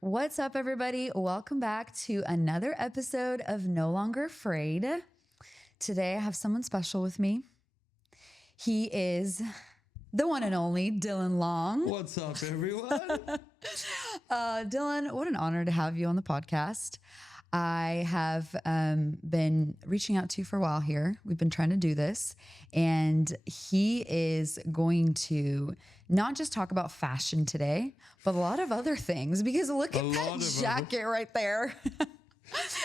What's up, everybody? Welcome back to another episode of No Longer Afraid. Today, I have someone special with me. He is the one and only Dylan Long. What's up, everyone? Dylan, what an honor to have you on the podcast. I have been reaching out to you for a while here. We've been trying to do this, and he is going to not just talk about fashion today, but a lot of other things, because look at that jacket right there.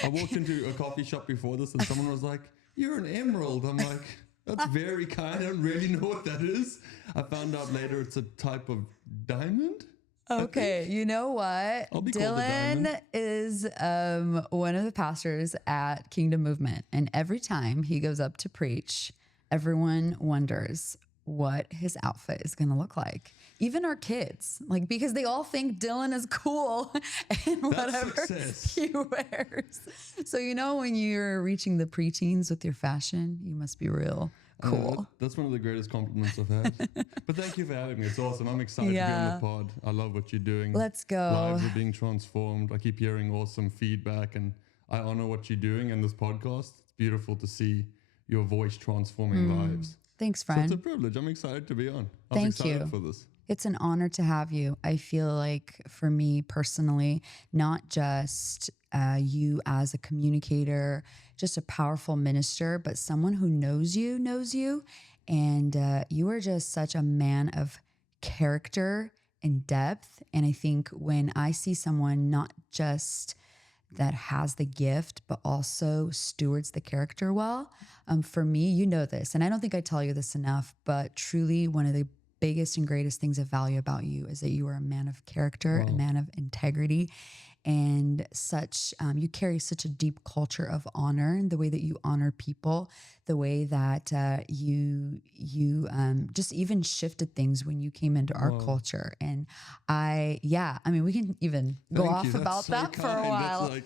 I walked into a coffee shop before this and someone was like, "You're an emerald." I'm like, that's very kind. I don't really know what that is. I found out later it's a type of diamond. Okay, you know what? I'll be called a Dylan diamond. is one of the pastors at Kingdom Movement, and every time he goes up to preach, everyone wonders what his outfit is going to look like. Even our kids, like, because they all think Dylan is cool and whatever success. he wears. So, you know, when you're reaching the preteens with your fashion, you must be real cool. That's one of the greatest compliments I've had. But thank you for having me. It's awesome. I'm excited to be on the pod. I love what you're doing. Let's go. Lives are being transformed. I keep hearing awesome feedback, and I honor what you're doing in this podcast. It's beautiful to see your voice transforming lives. Thanks, So friend. it's a privilege. I'm excited to be on. I was Thank excited you. for this. It's an honor to have you. I feel like, for me personally, not just you as a communicator, just a powerful minister, but someone who knows you. And you are just such a man of character and depth. And I think when I see someone not just that has the gift, but also stewards the character well, for me, you know this, and I don't think I tell you this enough, but truly one of the biggest and greatest things I value about you is that you are a man of character, a man of integrity, and such. You carry such a deep culture of honor, and the way that you honor people, the way that you just even shifted things when you came into our culture. And I mean, we can even go Thank off you. That's about so that for a kind. while. That's like,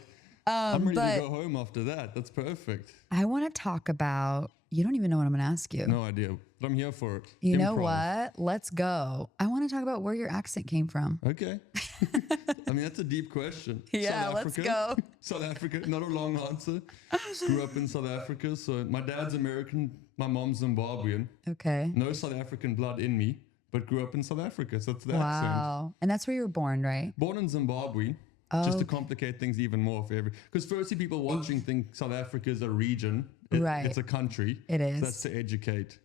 I'm ready but to go home after that. That's perfect. I want to talk about. You don't even know what I'm going to ask you. No idea, but I'm here for it. You know Improv. what? Let's go. I want to talk about where your accent came from. Okay. I mean, that's a deep question. Yeah, let's go. South Africa, not a long answer. Grew up in South Africa. So my dad's American, my mom's Zimbabwean. Okay. No South African blood in me, but grew up in South Africa. So that's the accent. Wow. And that's where you were born, right? Born in Zimbabwe. Just to complicate things even more for every, because firstly, people watching think South Africa is a region. Right. It's a country. It is. That's to educate.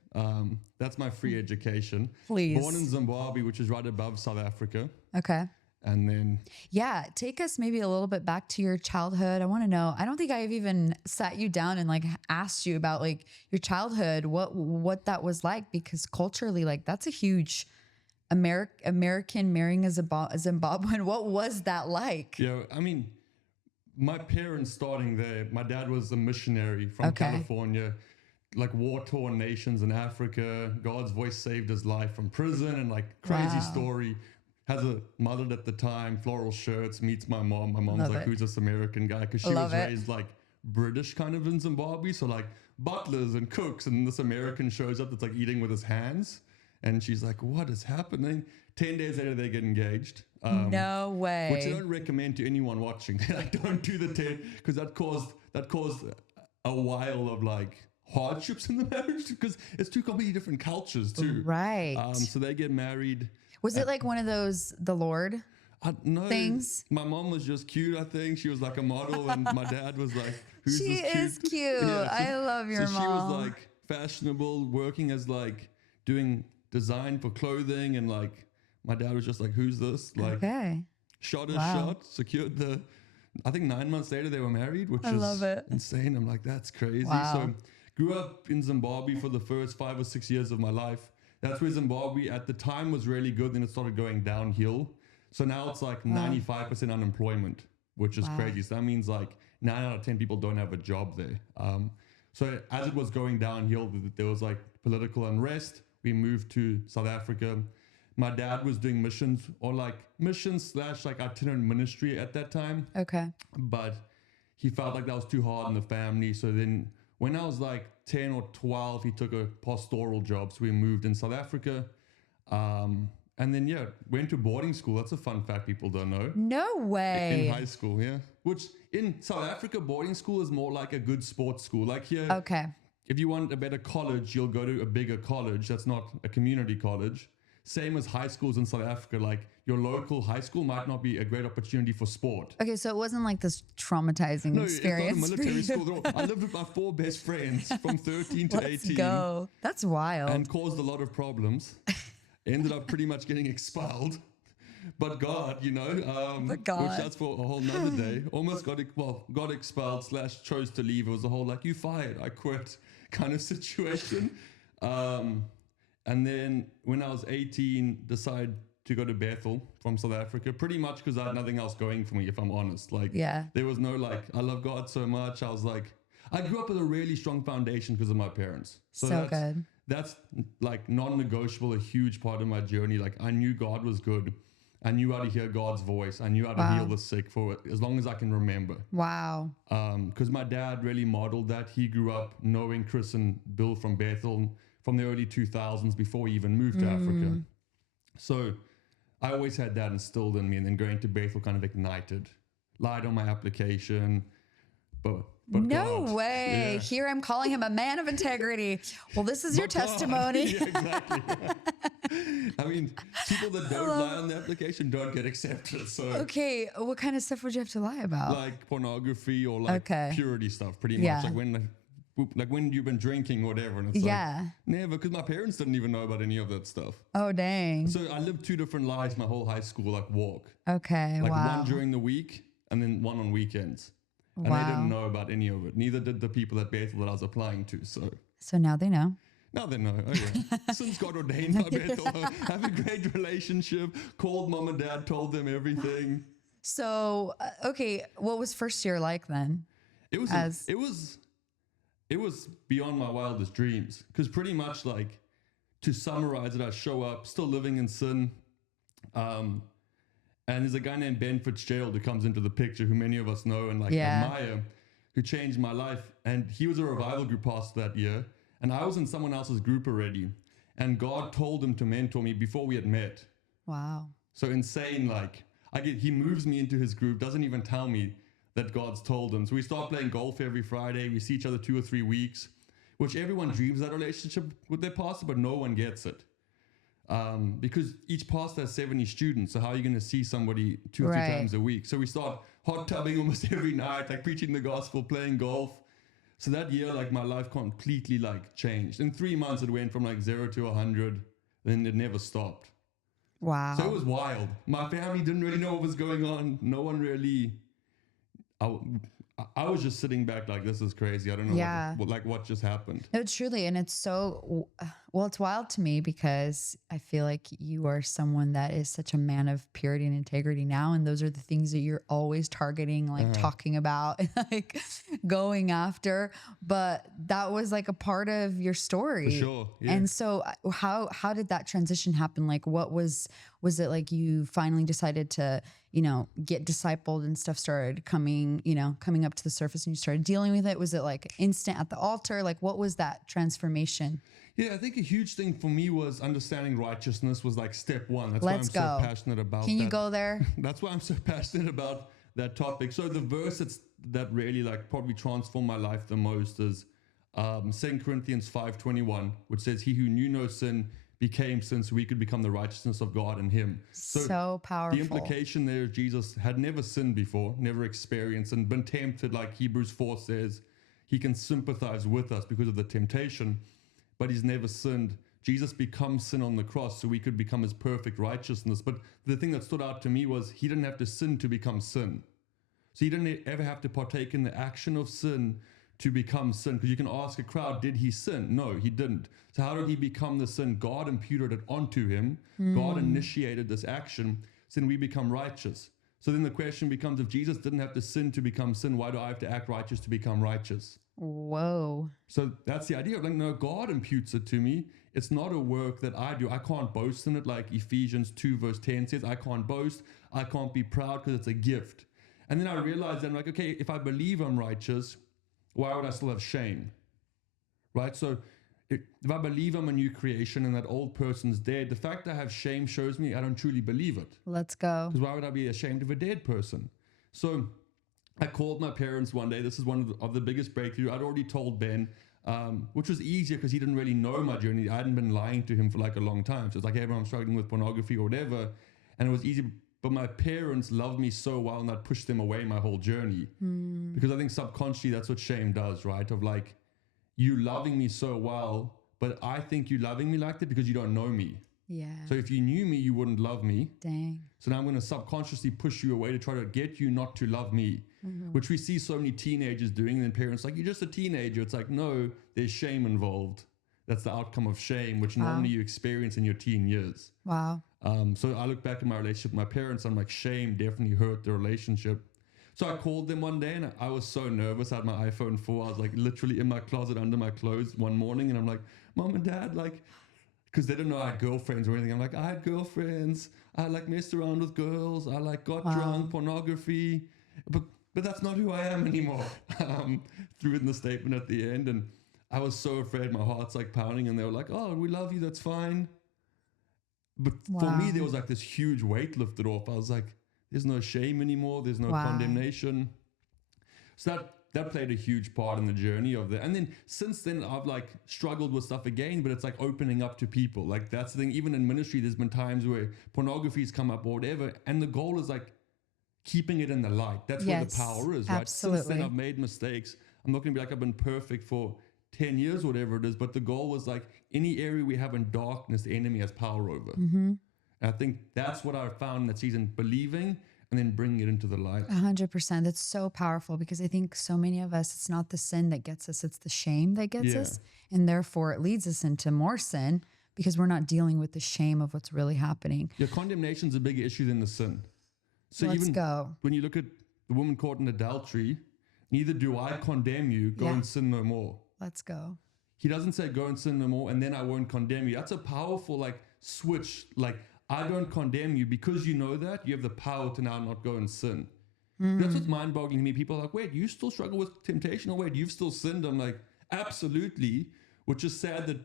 That's my free education. Please. Born in Zimbabwe, which is right above South Africa. Okay. And then Yeah. Take us maybe a little bit back to your childhood. I want to know. I don't think I've even sat you down and like asked you about like your childhood, what that was like, because culturally, like, that's a huge American marrying a Zimbabwean. What was that like? yeah, I mean, my parents starting there, my dad was a missionary from Okay. California, like war-torn nations in Africa. God's voice saved his life from prison, and like crazy Wow. story. Has a mother at the time, floral shirts, meets my mom. My mom's Love like, it. who's this American guy? Because she Love was it. raised like British kind of in Zimbabwe. So like butlers and cooks, and this American shows up that's like eating with his hands. And she's like, what is happening? 10 days later, they get engaged. No way. Which I don't recommend to anyone watching. Like, don't do the 10, because that caused a while of like hardships in the marriage, because it's two completely different cultures too. Right. So they get married. Was it like one of those, the Lord? No, Things? My mom was just cute, I think. She was like a model, and my dad was like, who's She this cute? is cute. Yeah, I love your so mom. she was like fashionable, working as like doing design for clothing, and like my dad was just like, who's this? Like, Okay. shot his Wow. shot, secured the, I think 9 months later they were married, which I is love it. insane. I'm like, that's crazy. Wow. So grew up in Zimbabwe for the first 5 or 6 years of my life. That's where Zimbabwe at the time was really good. Then it started going downhill. So now it's like 95% unemployment, which is Wow. crazy. So that means like 9 out of 10 people don't have a job there. So as it was going downhill, there was like political unrest. We moved to South Africa. My dad was doing missions, or like missions / like itinerant ministry at that time. Okay. But he felt like that was too hard on the family. So then when I was like 10 or 12, he took a pastoral job. So we moved in South Africa. And then, yeah, went to boarding school. That's a fun fact people don't know. No In way. high school, yeah. Which in South Africa, boarding school is more like a good sports school. Like here, Okay. if you want a better college, you'll go to a bigger college. That's not a community college. Same as high schools in South Africa. Like your local high school might not be a great opportunity for sport. Okay, so it wasn't like this traumatizing No, it's not a experience. for military you. school. I lived with my 4 best friends from 13 to Let's 18 go. That's wild. and caused a lot of problems. Ended up pretty much getting expelled. But God, But God. which that's for a whole nother day. Almost got expelled / chose to leave. It was a whole like, you fired, I quit kind of situation. And then when I was 18, decided to go to Bethel from South Africa, pretty much because I had nothing else going for me, if I'm honest. Like, Yeah. there was no like, I love God so much. I was like, I grew up with a really strong foundation because of my parents. So good. That's like non-negotiable, a huge part of my journey. Like I knew God was good. I knew how to hear God's voice. I knew how to Wow. heal the sick for as long as I can remember. Wow. Because my dad really modeled that. He grew up knowing Chris and Bill from Bethel from the early 2000s before he even moved to Africa. So I always had that instilled in me, and then going to Bethel kind of ignited. Lied on my application, but No God, way. yeah. Here I'm calling him a man of integrity. Well, this is your But God, testimony. yeah, exactly. I mean, people that don't lie on the application don't get accepted. So Okay, what kind of stuff would you have to lie about? like pornography or like Okay. purity stuff, pretty Yeah. much. Like when you've been drinking, whatever. And it's Yeah. like, never, because my parents didn't even know about any of that stuff. Oh, dang. So I lived 2 different lives my whole high school, like walk. Okay, Like wow. one during the week and then one on weekends. And they Wow. didn't know about any of it. Neither did the people at Bethel that I was applying to. So So now they know. now they know. Oh yeah. Since God ordained my Bethel, have a great relationship. Called mom and dad, told them everything. So, okay, what was first year like then? It was As- it was beyond my wildest dreams. Because pretty much like, to summarize it, I show up still living in sin. And there's a guy named Ben Fitzgerald who comes into the picture, who many of us know and like Yeah. admire, who changed my life. And he was a revival group pastor that year. And I was in someone else's group already. And God told him to mentor me before we had met. Wow. So insane, like he moves me into his group, doesn't even tell me that God's told him. So we start playing golf every Friday. We see each other 2 or 3 weeks, which everyone dreams that relationship with their pastor, but no one gets it. Because each pastor has 70 students. So how are you going to see somebody 2 or 3 Right. times a week? So we start hot tubbing almost every night, like preaching the gospel, playing golf. So that year, like my life completely like changed. In 3 months, it went from like 0 to 100, then it never stopped. Wow. So it was wild. My family didn't really know what was going on. No one really. I was just sitting back like, this is crazy. I don't know Yeah. what just happened. No, truly. And it's so, well, it's wild to me because I feel like you are someone that is such a man of purity and integrity now. And those are the things that you're always targeting, like talking about, like going after. But that was like a part of your story. For sure. Yeah. And so how did that transition happen? Like what was it like you finally decided to, get discipled and stuff started coming up to the surface and you started dealing with it? Was it like instant at the altar? Like what was that transformation? Yeah, I think a huge thing for me was understanding righteousness was like step one. That's Let's why I'm go. so passionate about Can you that. go there? That's why I'm so passionate about that topic. So the verse that really like probably transformed my life the most is 2 Corinthians 5:21, which says, "He who knew no sin became sin so we could become the righteousness of God in him." So powerful. The implication there is Jesus had never sinned before, never experienced, and been tempted, like Hebrews 4 says. He can sympathize with us because of the temptation, but he's never sinned. Jesus becomes sin on the cross so we could become his perfect righteousness. But the thing that stood out to me was he didn't have to sin to become sin. So he didn't ever have to partake in the action of sin to become sin. Because you can ask a crowd, did he sin? No, he didn't. So how did he become the sin? God imputed it onto him. God initiated this action. So then we become righteous. So then the question becomes, if Jesus didn't have to sin to become sin, why do I have to act righteous to become righteous? Whoa. So that's the idea of like, no, God imputes it to me. It's not a work that I do. I can't boast in it, like Ephesians 2 verse 10 says. I can't boast. I can't be proud because it's a gift. And then I realized that I'm like, okay, if I believe I'm righteous, why would I still have shame? Right? So if I believe I'm a new creation and that old person's dead, the fact I have shame shows me I don't truly believe it. Let's go. Because why would I be ashamed of a dead person? So I called my parents one day. This is one of the biggest breakthrough. I'd already told Ben, which was easier because he didn't really know my journey. I hadn't been lying to him for like a long time. So it's like, hey, I'm struggling with pornography or whatever. And it was easy. But my parents loved me so well and that pushed them away my whole journey. Because I think subconsciously that's what shame does, right? Of like, you loving me so well, but I think you loving me like that because you don't know me. Yeah. So if you knew me, you wouldn't love me. Dang. So now I'm going to subconsciously push you away to try to get you not to love me, which we see so many teenagers doing. And then parents like, you're just a teenager. It's like, no, there's shame involved. That's the outcome of shame, which normally you experience in your teen years. Wow. So I look back at my relationship with my parents. I'm like, shame definitely hurt the relationship. So I called them one day and I was so nervous. I had my iPhone 4. I was like literally in my closet under my clothes one morning. And I'm like, Mom and Dad, like, because they didn't know I had girlfriends or anything. I'm like, I had girlfriends. I like messed around with girls. I like got drunk, pornography. But that's not who I am anymore. Threw in the statement at the end. And I was so afraid. My heart's like pounding. And they were like, oh, we love you. That's fine. But for me, there was like this huge weight lifted off. I was like, there's no shame anymore. There's no condemnation. So that played a huge part in the journey of that. And then since then, I've like struggled with stuff again, but it's like opening up to people. Like that's the thing. Even in ministry, there's been times where pornography's come up or whatever. And the goal is like keeping it in the light. That's where the power is, right? Absolutely. Since then, I've made mistakes. I'm not going to be like I've been perfect for 10 years or whatever it is. But the goal was like any area we have in darkness, the enemy has power over. And I think that's what I found in that season, believing and then bringing it into the light. 100%. That's so powerful because I think so many of us, it's not the sin that gets us, it's the shame that gets us. And therefore it leads us into more sin because we're not dealing with the shame of what's really happening. Yeah, condemnation is a bigger issue than the sin. So Let's go. When you look at the woman caught in adultery, neither do I condemn you, go and sin no more. Let's go. He doesn't say go and sin no more and then I won't condemn you. That's a powerful like switch. Like I don't condemn you because you know that you have the power to now not go and sin. That's what's mind-boggling to me. People are like, wait, you still struggle with temptation? Or wait, you've still sinned? I'm like, absolutely. Which is sad that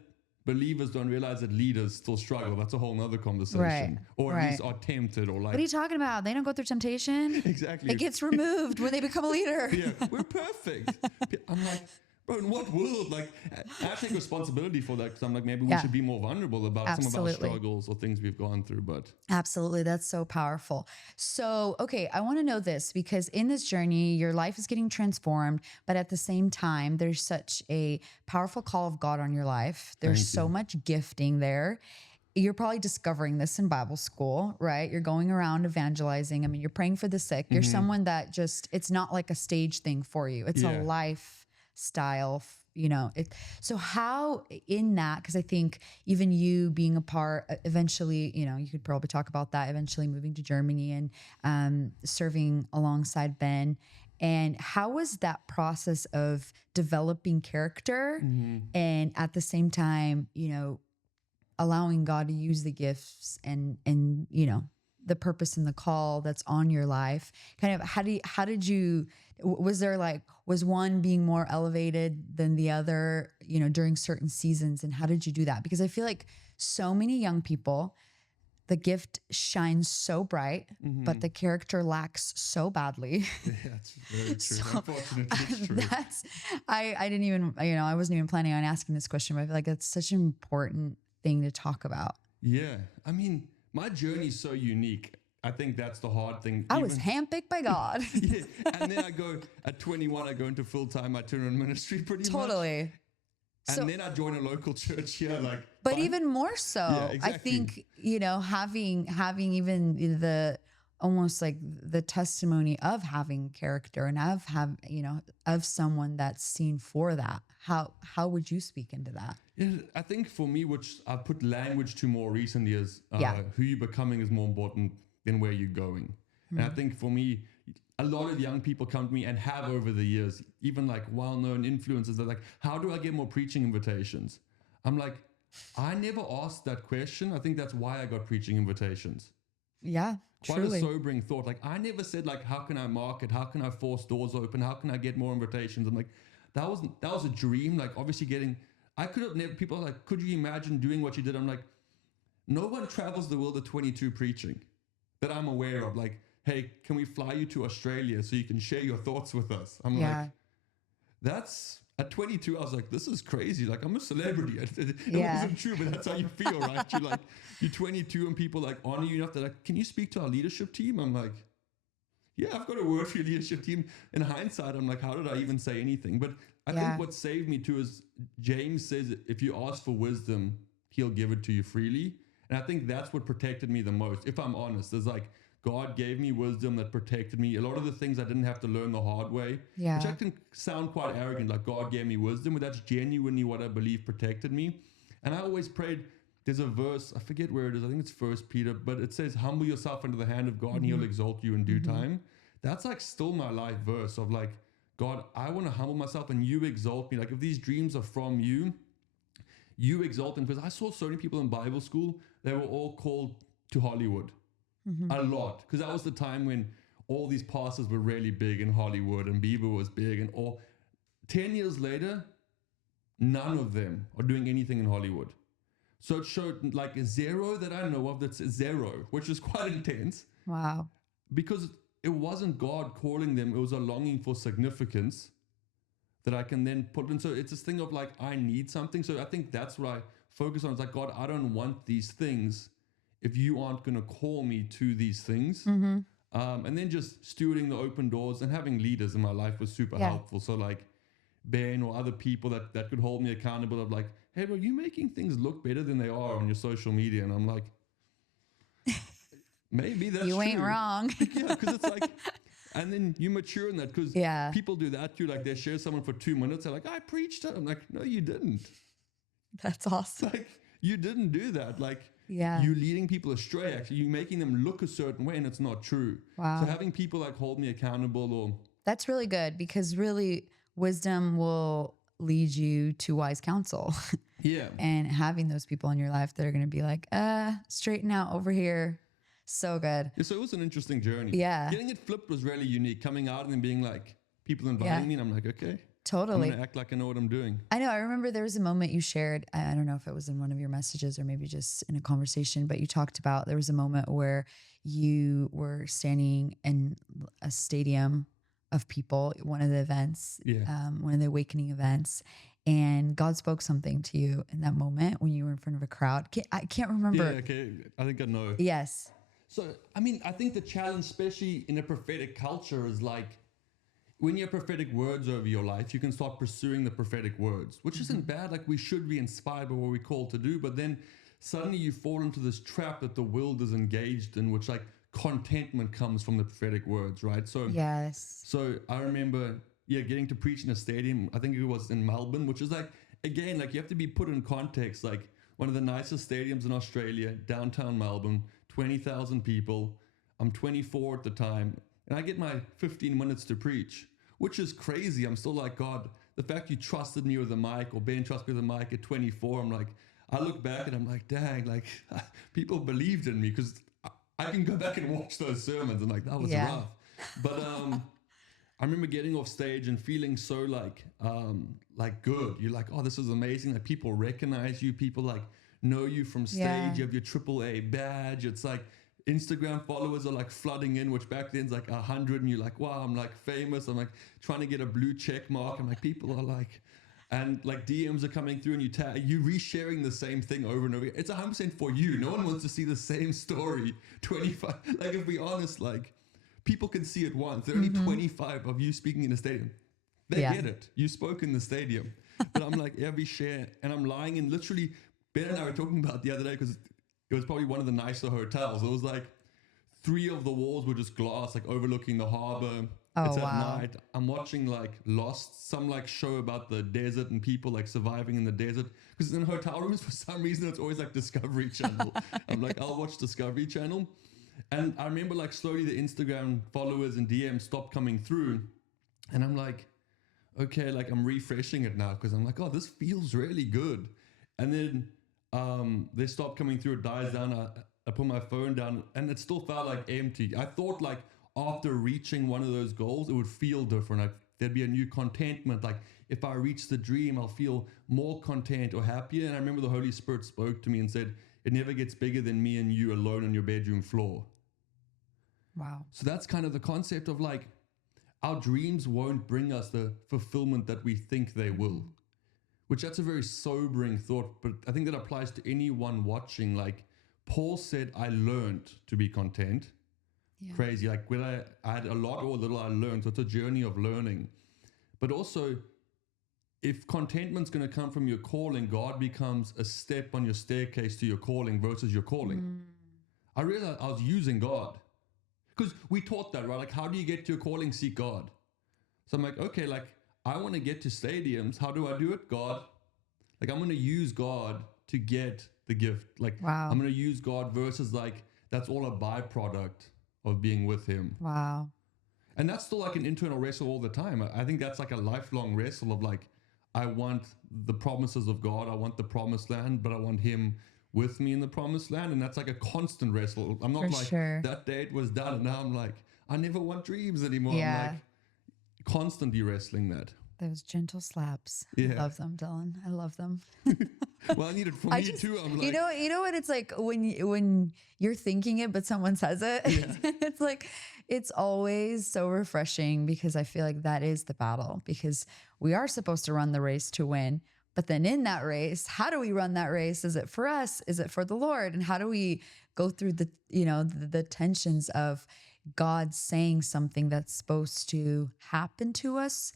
believers don't realize that leaders still struggle. That's a whole nother conversation. Right. Or at least are tempted or like. What are you talking about? They don't go through temptation. Exactly. It gets removed when they become a leader. Yeah, we're perfect. I'm like, bro, in what world? Like, I take responsibility for that because I'm like, maybe we should be more vulnerable about some of our struggles or things we've gone through. But absolutely, that's so powerful. So, okay, I want to know this because in this journey, your life is getting transformed, but at the same time, there's such a powerful call of God on your life. There's so much gifting there. You're probably discovering this in Bible school, right? You're going around evangelizing. I mean, you're praying for the sick. You're someone that just, it's not like a stage thing for you. It's a lifestyle, you know. So how in that, because I think even you being a part, eventually, you know, you could probably talk about that, eventually moving to Germany and serving alongside Ben. And how was that process of developing character and at the same time, you know, allowing God to use the gifts and you know, the purpose and the call that's on your life? Kind of how did you, was there like, was one being more elevated than the other, you know, during certain seasons? And how did you do that? Because I feel like so many young people, the gift shines so bright, but the character lacks so badly. yeah, that's very true. So, Unfortunately, it's true. I didn't even, you know, I wasn't even planning on asking this question, but I feel like that's such an important thing to talk about. Yeah. I mean, my journey is so unique. I think that's the hard thing. I was handpicked by God. Yeah. And then I go, at 21, I go into full-time itinerant ministry pretty much. Totally. And then I join a local church here, like. But even more so, Yeah, exactly. I think, you know, having even the almost like the testimony of having character and of someone that's seen for that. How would you speak into that? Yeah, I think for me, which I put language to more recently, is who you're becoming is more important than where you're going. And I think for me, a lot of young people come to me and have over the years, even like well-known influencers, they're like, how do I get more preaching invitations? I'm like, I never asked that question. I think that's why I got preaching invitations. Yeah, Quite truly. a sobering thought. Like, I never said like, how can I market? How can I force doors open? How can I get more invitations? I'm like, that was a dream. Like, obviously getting I could have never, people are like, could you imagine doing what you did? I'm like, no one travels the world at 22 preaching that I'm aware of. Like, hey, can we fly you to Australia so you can share your thoughts with us? I'm like, Yeah. that's at 22. I was like, this is crazy. Like, I'm a celebrity. It Yeah. wasn't true, but that's how you feel, right? You're like, you're 22 and people like honor you enough. They're like, can you speak to our leadership team? I'm like, yeah, I've got a word for your leadership team. In hindsight, I'm like, how did I even say anything? But I think Yeah. what saved me too is James says, if you ask for wisdom, he'll give it to you freely. And I think that's what protected me the most. If I'm honest, is like God gave me wisdom that protected me. A lot of the things I didn't have to learn the hard way, which I Yeah. can sound quite arrogant, like God gave me wisdom, but that's genuinely what I believe protected me. And I always prayed, there's a verse, I forget where it is, I think it's First Peter, but it says, humble yourself under the hand of God and he'll exalt you in due time. That's like still my life verse of like, God, I want to humble myself and you exalt me. Like if these dreams are from you, you exalt them. Because I saw so many people in Bible school, they were all called to Hollywood a lot. Because that was the time when all these pastors were really big in Hollywood and Bieber was big and all. 10 years later, none of them are doing anything in Hollywood. So it showed like a zero that I know of that's a zero, which is quite intense Wow. because it wasn't God calling them. It was a longing for significance that I can then put in. So it's this thing of like, I need something. So I think that's what I focus on. It's like, God, I don't want these things if you aren't going to call me to these things. And then just stewarding the open doors and having leaders in my life was super Yeah. helpful. So like Ben or other people that could hold me accountable of like, hey, bro, you making things look better than they are on your social media. And I'm like, maybe that's You ain't true. wrong. Yeah, because it's like, and then you mature in that because Yeah. people do that too. Like they share someone for 2 minutes. They're like, I preached it. I'm like, no, you didn't. That's awesome. Like you didn't do that. Like Yeah. you leading people astray. Actually, you making them look a certain way and it's not true. Wow. So having people like hold me accountable or That's really good because really wisdom will lead you to wise counsel. yeah. And having those people in your life that are going to be like, straighten out over here. So good. Yeah, so it was an interesting journey. Yeah. Getting it flipped was really unique. Coming out and then being like, people inviting me, and I'm like, okay, I'm Totally. gonna act like I know what I'm doing. I know. I remember there was a moment you shared. I don't know if it was in one of your messages or maybe just in a conversation, but you talked about there was a moment where you were standing in a stadium of people, one of the events, Yeah. one of the awakening events, and God spoke something to you in that moment when you were in front of a crowd. I can't Yeah, remember. okay. I think I know. Yes. So, I mean, I think the challenge, especially in a prophetic culture, is like when you have prophetic words over your life, you can start pursuing the prophetic words, which isn't bad. Like we should be inspired by what we're called to do, but then suddenly you fall into this trap that the world is engaged in, which like contentment comes from the prophetic words, right? So, Yes. so I remember, yeah, getting to preach in a stadium. I think it was in Melbourne, which is like, again, like you have to be put in context. Like one of the nicest stadiums in Australia, downtown Melbourne, 20,000 people. I'm 24 at the time, and I get my 15 minutes to preach, which is crazy. I'm still like, God, the fact you trusted me with a mic, or Ben trusted me with a mic at 24, I'm like, I look back and I'm like, dang, like people believed in me because I can go back and watch those sermons and like that was Yeah. rough. But I remember getting off stage and feeling so like good. You're like, oh, this is amazing. Like people recognize you. People like know you from stage. Yeah. You have your AAA badge. It's like Instagram followers are like flooding in, which back then's like 100, and you're like, wow, I'm like famous. I'm like trying to get a blue check mark. I'm like, people are like, and like DMs are coming through, and you resharing the same thing over and over. It's 100% for you. No one wants to see the same story. 25. Like if we're honest, like people can see it once. There are only 25 of you speaking in a stadium. They Yeah. get it. You spoke in the stadium. But I'm like every share, and I'm lying, and literally Ben and I were talking about the other day because it was probably one of the nicer hotels. It was like 3 of the walls were just glass, like overlooking the harbor. Oh, It's at wow. night. I'm watching like Lost, some like show about the desert and people like surviving in the desert. Because in hotel rooms, for some reason, it's always like Discovery Channel. I'm like, I'll watch Discovery Channel. And I remember like slowly the Instagram followers and DMs stopped coming through. And I'm like, okay, like I'm refreshing it now because I'm like, oh, this feels really good. And then they stopped coming through, it dies down. I put my phone down and it still felt like empty. I thought like after reaching one of those goals, it would feel different. I'd there'd be a new contentment. Like if I reach the dream, I'll feel more content or happier. And I remember the Holy Spirit spoke to me and said, it never gets bigger than me and you alone on your bedroom floor. Wow. So that's kind of the concept of like, our dreams won't bring us the fulfillment that we think they will, which that's a very sobering thought. But I think that applies to anyone watching. Like Paul said, I learned to be content. Yeah. Crazy. Like whether I had a lot or a little, I learned. So it's a journey of learning. But also, if contentment's going to come from your calling, God becomes a step on your staircase to your calling versus your calling. I realized I was using God. Because we taught that, right? Like, how do you get to your calling? Seek God. So I'm like, okay, like, I want to get to stadiums. How do I do it? God. Like, I'm going to use God to get the gift. Like, Wow. I'm going to use God versus, like, that's all a byproduct of being with Him. Wow. And that's still like an internal wrestle all the time. I think that's like a lifelong wrestle of like, I want the promises of God. I want the promised land, but I want Him with me in the promised land. And that's like a constant wrestle. I'm not For like, sure. that day it was done. And now I'm like, I never want dreams anymore. Yeah. I'm like constantly wrestling that. Those gentle slaps. Yeah. I love them, Dylan. I love them. Well, I need it for me too. I'm like, you know what it's like when you're thinking it, but someone says it. Yeah. It's like, it's always so refreshing because I feel like that is the battle, because we are supposed to run the race to win. But then in that race, how do we run that race? Is it for us? Is it for the Lord? And how do we go through the tensions of God saying something that's supposed to happen to us,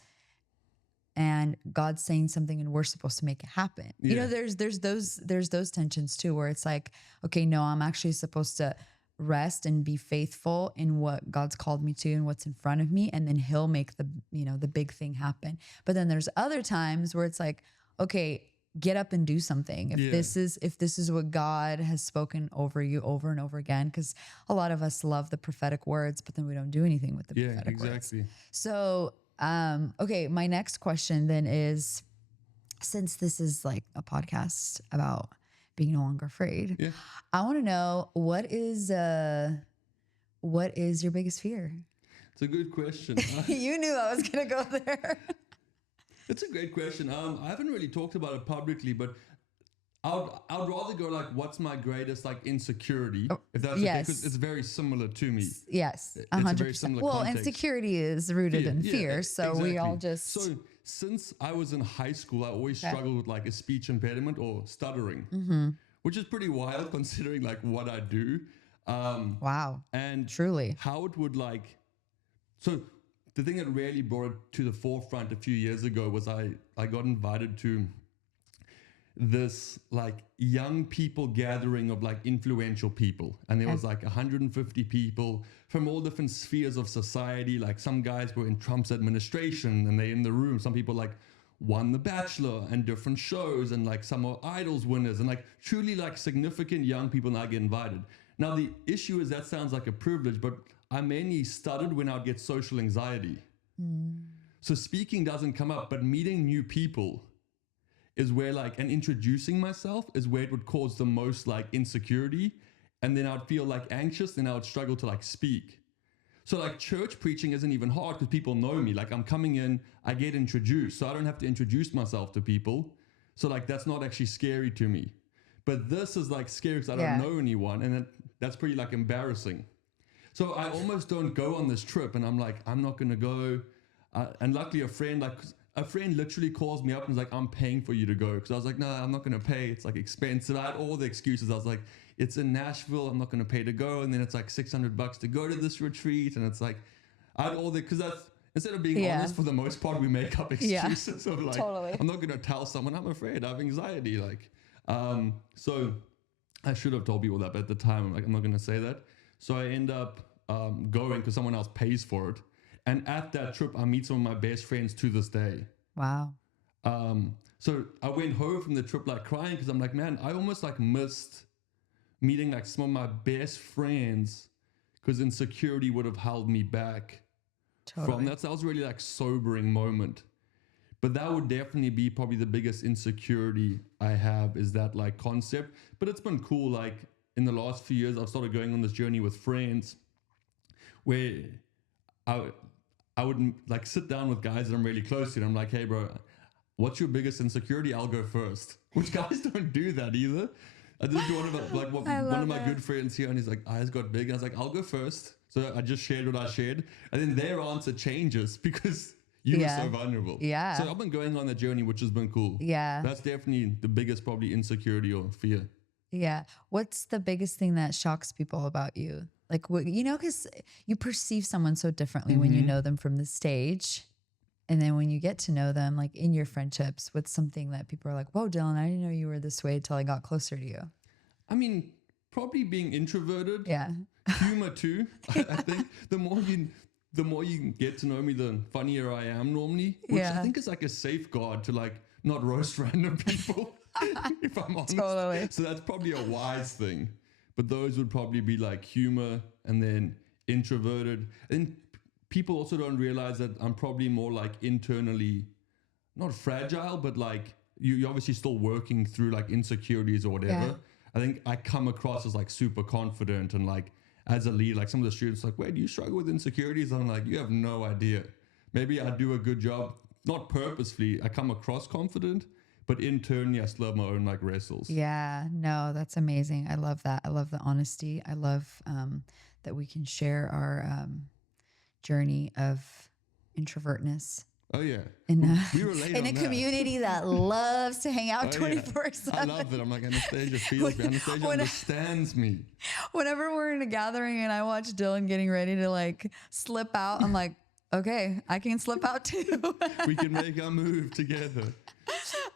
and God saying something and we're supposed to make it happen? Yeah. You know, there's those tensions too, where it's like, okay, no, I'm actually supposed to rest and be faithful in what God's called me to and what's in front of me, and then He'll make the big thing happen. But then there's other times where it's like, okay, get up and do something. If this is what God has spoken over you over and over again, because a lot of us love the prophetic words, but then we don't do anything with the prophetic words. So, okay, my next question then is, since this is like a podcast about being no longer afraid, I want to know what is your biggest fear? It's a good question. You knew I was going to go there. It's a great question. I haven't really talked about it publicly, but I'd rather go like, what's my greatest like insecurity? If that's okay, because it's very similar to me. Yes, It's a very similar 100%. Well, context. insecurity is rooted in fear, so we all just. So since I was in high school, I always struggled with like a speech impediment or stuttering, which is pretty wild considering like what I do. Wow. And truly, how it would like, so the thing that really brought it to the forefront a few years ago was I got invited to this like young people gathering of like influential people, and there was like 150 people from all different spheres of society. Like some guys were in Trump's administration and they're in the room. Some people like won The Bachelor and different shows, and like some are Idols winners, and like truly like significant young people now get invited. Now the issue is that sounds like a privilege, but I mainly stuttered when I'd get social anxiety. So speaking doesn't come up, but meeting new people is where like, and introducing myself is where it would cause the most like insecurity. And then I'd feel like anxious, and I would struggle to like speak. So like church preaching isn't even hard because people know me. Like I'm coming in, I get introduced, so I don't have to introduce myself to people. So like that's not actually scary to me. But this is like scary because I don't know anyone, and that's pretty like embarrassing. So I almost don't go on this trip, and I'm like, I'm not going to go. And luckily a friend literally calls me up and is like, I'm paying for you to go. Because I was like, no, I'm not going to pay. It's like expensive. I had all the excuses. I was like, it's in Nashville. I'm not going to pay to go. And then it's like $600 to go to this retreat. And it's like, I had all the, because that's, instead of being honest, for the most part, we make up excuses of like, I'm not going to tell someone I'm afraid. I have anxiety. Like, so I should have told people that, but at the time, I'm like, I'm not going to say that. So I end up going because someone else pays for it. And at that trip, I meet some of my best friends to this day. Wow. So I went home from the trip like crying because I'm like, man, I almost like missed meeting like some of my best friends because insecurity would have held me back from that. So that was really like sobering moment. But that would definitely be probably the biggest insecurity I have, is that like concept. But it's been cool. Like in the last few years, I've started going on this journey with friends where I I would like sit down with guys that I'm really close to, and I'm like, hey, bro, what's your biggest insecurity? I'll go first. Which guys don't do that either. I did to I one of love my it. good friends here, and he's like, eyes got big. And I was like, I'll go first. So I just shared what I shared, and then their answer changes because you were Yeah. so vulnerable. Yeah. So I've been going on that journey, which has been cool. Yeah. That's definitely the biggest probably insecurity or fear. Yeah. What's the biggest thing that shocks people about you? Like, what, because you perceive someone so differently when you Mm-hmm. know them from the stage. And then when you get to know them, like in your friendships, what's something that people are like, whoa, Dylan, I didn't know you were this way until I got closer to you. I mean, probably being introverted, Yeah. humor too. I think the more you get to know me, the funnier I am normally, which I Yeah. think is like a safeguard to like not roast random people, if I'm honest. Totally. So that's probably a wise thing. But those would probably be like humor and then introverted. And people also don't realize that I'm probably more like internally, not fragile, but like you're obviously still working through like insecurities or whatever. Yeah. I think I come across as like super confident and like as a lead, like some of the students like, wait, do you struggle with insecurities? I'm like, you have no idea. Maybe I do a good job, not purposefully. I come across confident, but internally I still have my own like wrestles. Yeah. No, that's amazing. I love that. I love the honesty. I love that we can share our journey of introvertness Oh yeah. in We relate in on a that. community that loves to hang out Oh, yeah. 24/7. I love it. I'm like, Anastasia feels me. Anastasia When- understands me. Whenever we're in a gathering and I watch Dylan getting ready to like slip out, I'm like, okay, I can slip out too. We can make our move together.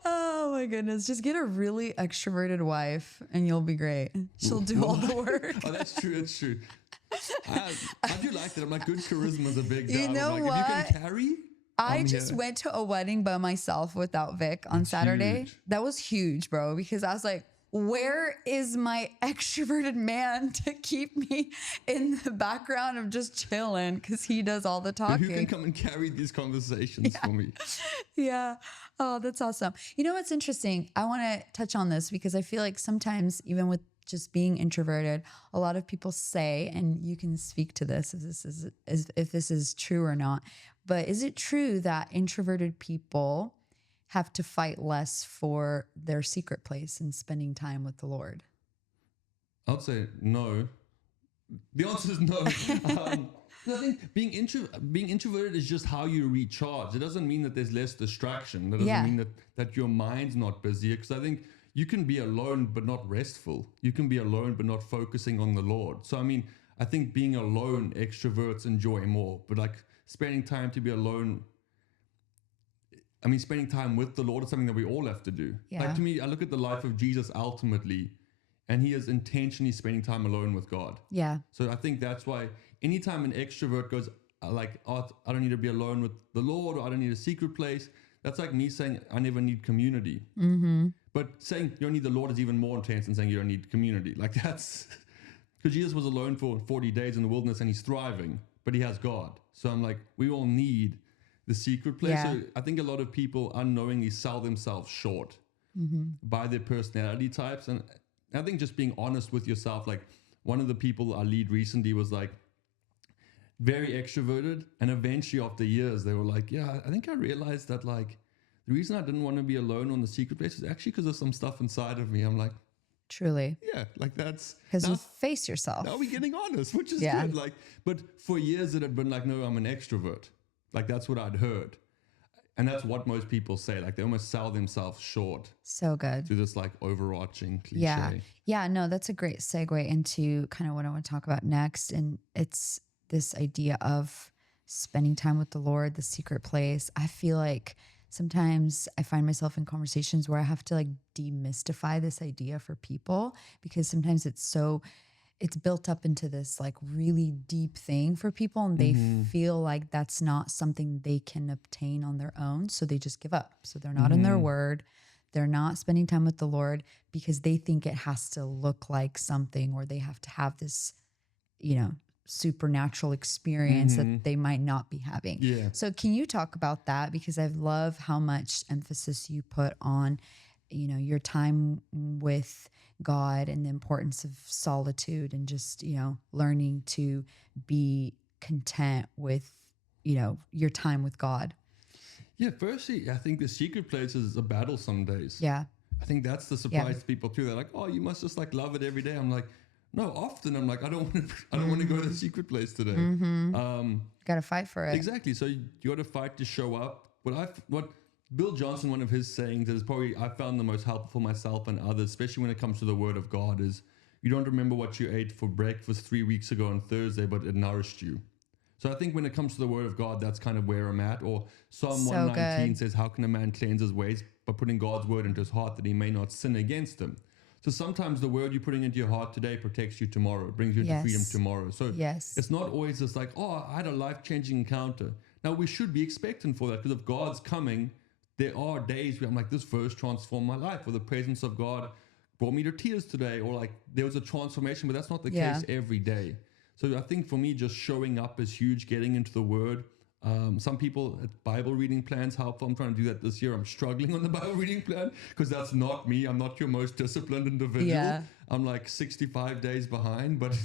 Oh my goodness. Just get a really extroverted wife and you'll be great. She'll do all the work. Oh, that's true. It's true. I do like that. I'm like, good charisma is a big deal. You know I'm like, what? if you can carry, I I'm just here. went to a wedding by myself without Vic on That's Saturday. huge. That was huge, bro, because I was like, where is my extroverted man to keep me in the background of just chilling? Because he does all the But who can talking. come and carry these conversations for me? Yeah. Oh, that's awesome. You know what's interesting? I want to touch on this because I feel like sometimes, even with just being introverted, a lot of people say, and you can speak to this if this is true or not, but is it true that introverted people have to fight less for their secret place and spending time with the Lord? I'd say no. The answer is no. I think being introverted is just how you recharge. It doesn't mean that there's less distraction. That doesn't Yeah. mean that your mind's not busy. Because I think you can be alone but not restful. You can be alone but not focusing on the Lord. So I mean, I think being alone, extroverts enjoy more. But like spending time to be alone, I mean, spending time with the Lord is something that we all have to do. Yeah. Like to me, I look at the life of Jesus ultimately, and he is intentionally spending time alone with God. Yeah. So I think that's why anytime an extrovert goes like, oh, I don't need to be alone with the Lord, or I don't need a secret place, that's like me saying I never need community. Mm-hmm. But saying you don't need the Lord is even more intense than saying you don't need community. Like that's because Jesus was alone for 40 days in the wilderness and he's thriving, but he has God. So I'm like, we all need the secret place. Yeah. So I think a lot of people unknowingly sell themselves short by their personality types. And I think just being honest with yourself, like one of the people I lead recently was like very extroverted. And eventually after years, they were like, yeah, I think I realized that like the reason I didn't want to be alone on the secret place is actually because of some stuff inside of me. I'm like, Truly. yeah, like that's Because you now, face yourself. now we're getting honest, which is Yeah. good. Like, but for years it had been like, no, I'm an extrovert. Like that's what I'd heard. And that's what most people say. Like they almost sell themselves short So good. to this like overarching cliche. Yeah. Yeah. No, that's a great segue into kind of what I want to talk about next. And it's this idea of spending time with the Lord, the secret place. I feel like sometimes I find myself in conversations where I have to like demystify this idea for people because sometimes it's built up into this like really deep thing for people and they feel like that's not something they can obtain on their own. So they just give up. So they're not in their word. They're not spending time with the Lord because they think it has to look like something or they have to have this, supernatural experience that they might not be having. Yeah. So can you talk about that? Because I love how much emphasis you put on, your time with God and the importance of solitude and just, learning to be content with your time with God. Yeah, firstly, I think the secret place is a battle some days. Yeah. I think that's the Yeah. surprise to people too. They're like, "Oh, you must just like love it every day." I'm like, "No, often I'm like, I don't want to. I don't want to go to the secret place today." Got to fight for it. Exactly. So you got to fight to show up. What Bill Johnson, one of his sayings is probably I found the most helpful for myself and others, especially when it comes to the Word of God, is you don't remember what you ate for breakfast 3 weeks ago on Thursday, but it nourished you. So I think when it comes to the Word of God, that's kind of where I'm at. Or Psalm So 119 good. says, "How can a man cleanse his ways? By putting God's word into his heart, that he may not sin against him." So sometimes the word you're putting into your heart today protects you tomorrow. It brings you into freedom Yes. tomorrow. So Yes. it's not always just like, "Oh, I had a life-changing encounter." Now we should be expectant for that, because if God's coming, there are days where I'm like, this verse transformed my life, or the presence of God brought me to tears today, or like there was a transformation, but that's not the case every day. So I think for me, just showing up is huge, getting into the word. Some people at Bible reading plans helpful. I'm trying to do that this year. I'm struggling on the Bible reading plan because that's not me. I'm not your most disciplined individual. Yeah. I'm like 65 days behind, but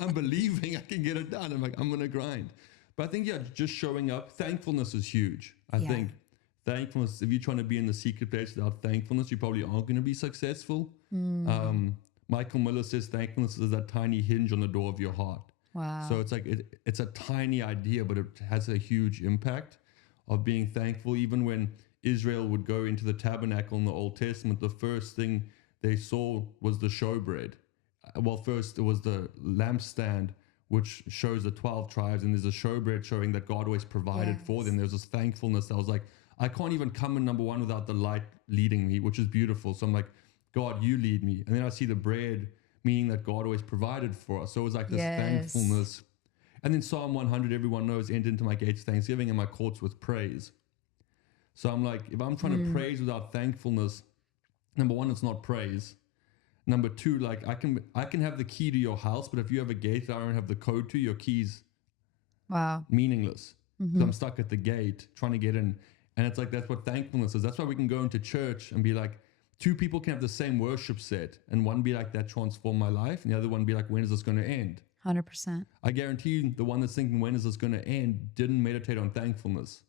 I'm believing I can get it done. I'm like, I'm going to grind. But I think, yeah, just showing up. Thankfulness is huge. I think thankfulness, if you're trying to be in the secret place without thankfulness, you probably aren't going to be successful. Michael Miller says thankfulness is that tiny hinge on the door of your heart. Wow. So it's like it's a tiny idea, but it has a huge impact of being thankful. Even when Israel would go into the tabernacle in the Old Testament, the first thing they saw was the showbread. Well, first it was the lampstand, which shows the 12 tribes, and there's a showbread showing that God always provided for them. There's this thankfulness that was like, I can't even come in number one without the light leading me, which is beautiful. So I'm like, God, you lead me. And then I see the bread, meaning that God always provided for us. So it was like this thankfulness. And then Psalm 100, everyone knows, enter into my gates with thanksgiving and my courts with praise. So I'm like, if I'm trying to praise without thankfulness, number one, it's not praise. Number two, like I can have the key to your house, but if you have a gate that I don't have the code to, your key's meaningless. So I'm stuck at the gate trying to get in. And it's like, that's what thankfulness is. That's why we can go into church and be like, two people can have the same worship set, and one be like, that transformed my life, and the other one be like, when is this going to end? 100%. I guarantee you the one that's thinking, when is this going to end, didn't meditate on thankfulness.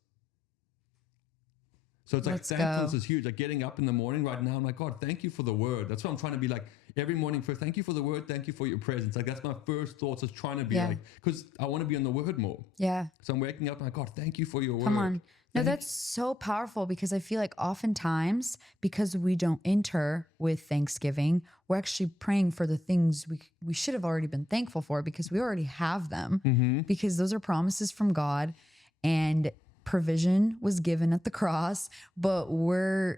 So it's like thankfulness is huge. Like getting up in the morning right now, I'm like, God, thank you for the word. That's what I'm trying to be like every morning. First, thank you for the word. Thank you for your presence. Like that's my first thoughts, is trying to be like, because I want to be on the word more. Yeah. So I'm waking up and like, God, thank you for your word. Come on. No, that's so powerful, because I feel like oftentimes, because we don't enter with thanksgiving, we're actually praying for the things we should have already been thankful for, because we already have them, because those are promises from God, and provision was given at the cross. But we're,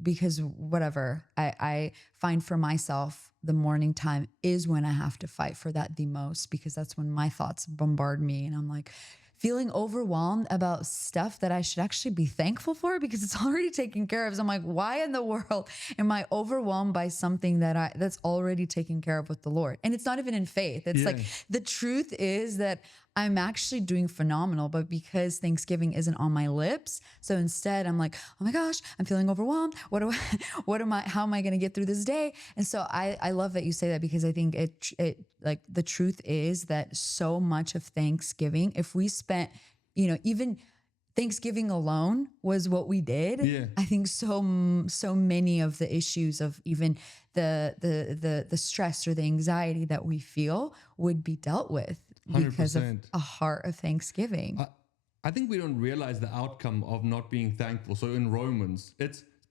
because whatever, I find for myself, the morning time is when I have to fight for that the most, because that's when my thoughts bombard me and I'm like, feeling overwhelmed about stuff that I should actually be thankful for, because it's already taken care of. So I'm like, why in the world am I overwhelmed by something that's already taken care of with the Lord? And it's not even in faith. It's like, the truth is that I'm actually doing phenomenal, but because Thanksgiving isn't on my lips, so instead I'm like, oh my gosh, I'm feeling overwhelmed. How am I going to get through this day? And so I love that you say that, because I think it like the truth is that so much of Thanksgiving, if we spent, even Thanksgiving alone was what we did. Yeah. I think so many of the issues of even the stress or the anxiety that we feel would be dealt with because 100%. of a heart of thanksgiving. I think we don't realize the outcome of not being thankful. So in Romans,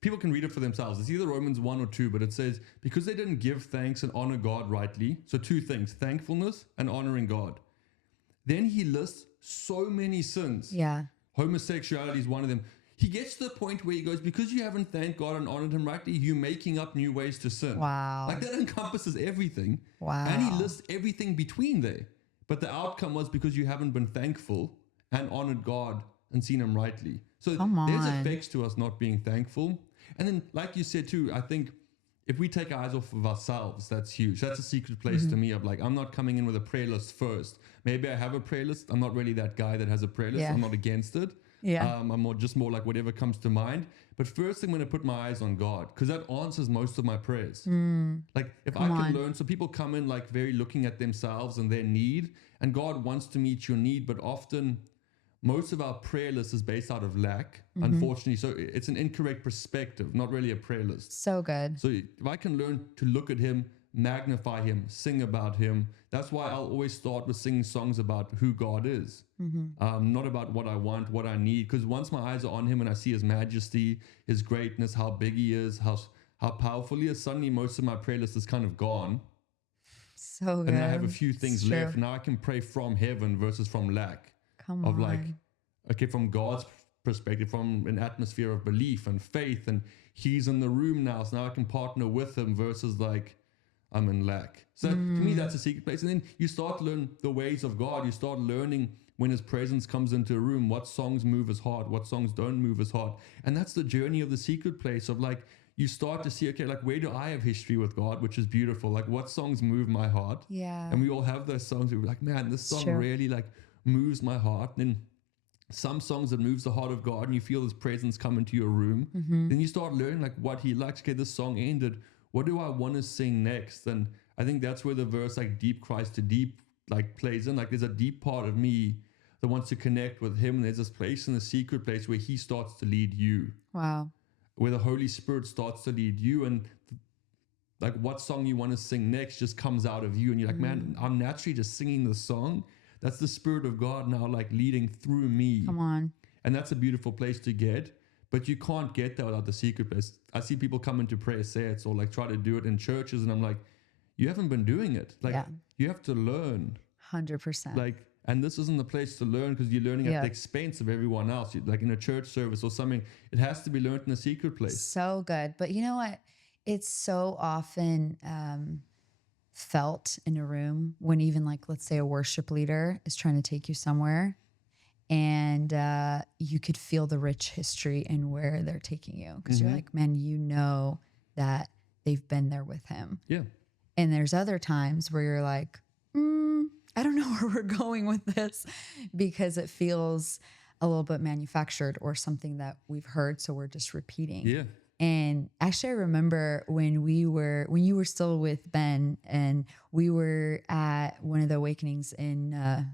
people can read it for themselves. It's either Romans 1 or 2, but it says, because they didn't give thanks and honor God rightly. So two things, thankfulness and honoring God. Then he lists so many sins. Yeah. Homosexuality is one of them. He gets to the point where he goes, because you haven't thanked God and honored him rightly, you're making up new ways to sin. Wow. Like that encompasses everything. Wow. And he lists everything between there. But the outcome was because you haven't been thankful and honored God and seen him rightly. So there's effects to us not being thankful. And then, like you said too, I think if we take our eyes off of ourselves, that's huge. That's a secret place to me of like, I'm not coming in with a prayer list first. Maybe I have a prayer list. I'm not really that guy that has a prayer list. Yeah. I'm not against it. Yeah. I'm more like whatever comes to mind. But first I'm going to put my eyes on God, because that answers most of my prayers. Like if I can learn, so people come in like very looking at themselves and their need, And God wants to meet your need, but often most of our prayer list is based out of lack, unfortunately. So it's an incorrect perspective, not really a prayer list. So good. So if I can learn to look at him, magnify him, sing about him, that's why I'll always start with singing songs about who God is, not about what I want, what I need. Because once my eyes are on him and I see his majesty, his greatness, how big he is, how powerful he is, suddenly most of my prayer list is kind of gone. So good. And then I have a few It's things true. left. Now I can pray from heaven versus from lack. Come Of on. like, okay, from God's perspective, from an atmosphere of belief and faith, and he's in the room now, so now I can partner with him versus like I'm in lack. So to me, that's a secret place. And then you start to learn the ways of God. You start learning when his presence comes into a room, what songs move his heart, what songs don't move his heart. And that's the journey of the secret place of like, you start to see, okay, like where do I have history with God, which is beautiful. Like what songs move my heart? Yeah. And we all have those songs where we're like, man, this song true. really like moves my heart. And then some songs that moves the heart of God and you feel his presence come into your room. Then you start learning like what he likes. Okay, this song ended. What do I want to sing next? And I think that's where the verse like deep cries to deep like plays in. Like there's a deep part of me that wants to connect with him. And there's this place in the secret place where he starts to lead you, Wow. where the Holy Spirit starts to lead you. And like what song you want to sing next just comes out of you. And you're like, man, I'm naturally just singing the song. That's the Spirit of God now like leading through me. Come on. And that's a beautiful place to get. But you can't get that without the secret place. I see people come into prayer sets or like try to do it in churches. And I'm like, you haven't been doing it. Like Yeah. you have to learn. 100%. Like, and this isn't the place to learn because you're learning at the expense of everyone else. Like in a church service or something, it has to be learned in a secret place. So good. But you know what? It's so often felt in a room when even like, let's say a worship leader is trying to take you somewhere and you could feel the rich history in where they're taking you. Because you're like, man, you know that they've been there with him. Yeah. And there's other times where you're like, I don't know where we're going with this because it feels a little bit manufactured or something that we've heard. So we're just repeating. Yeah. And actually, I remember when you were still with Ben and we were at one of the awakenings in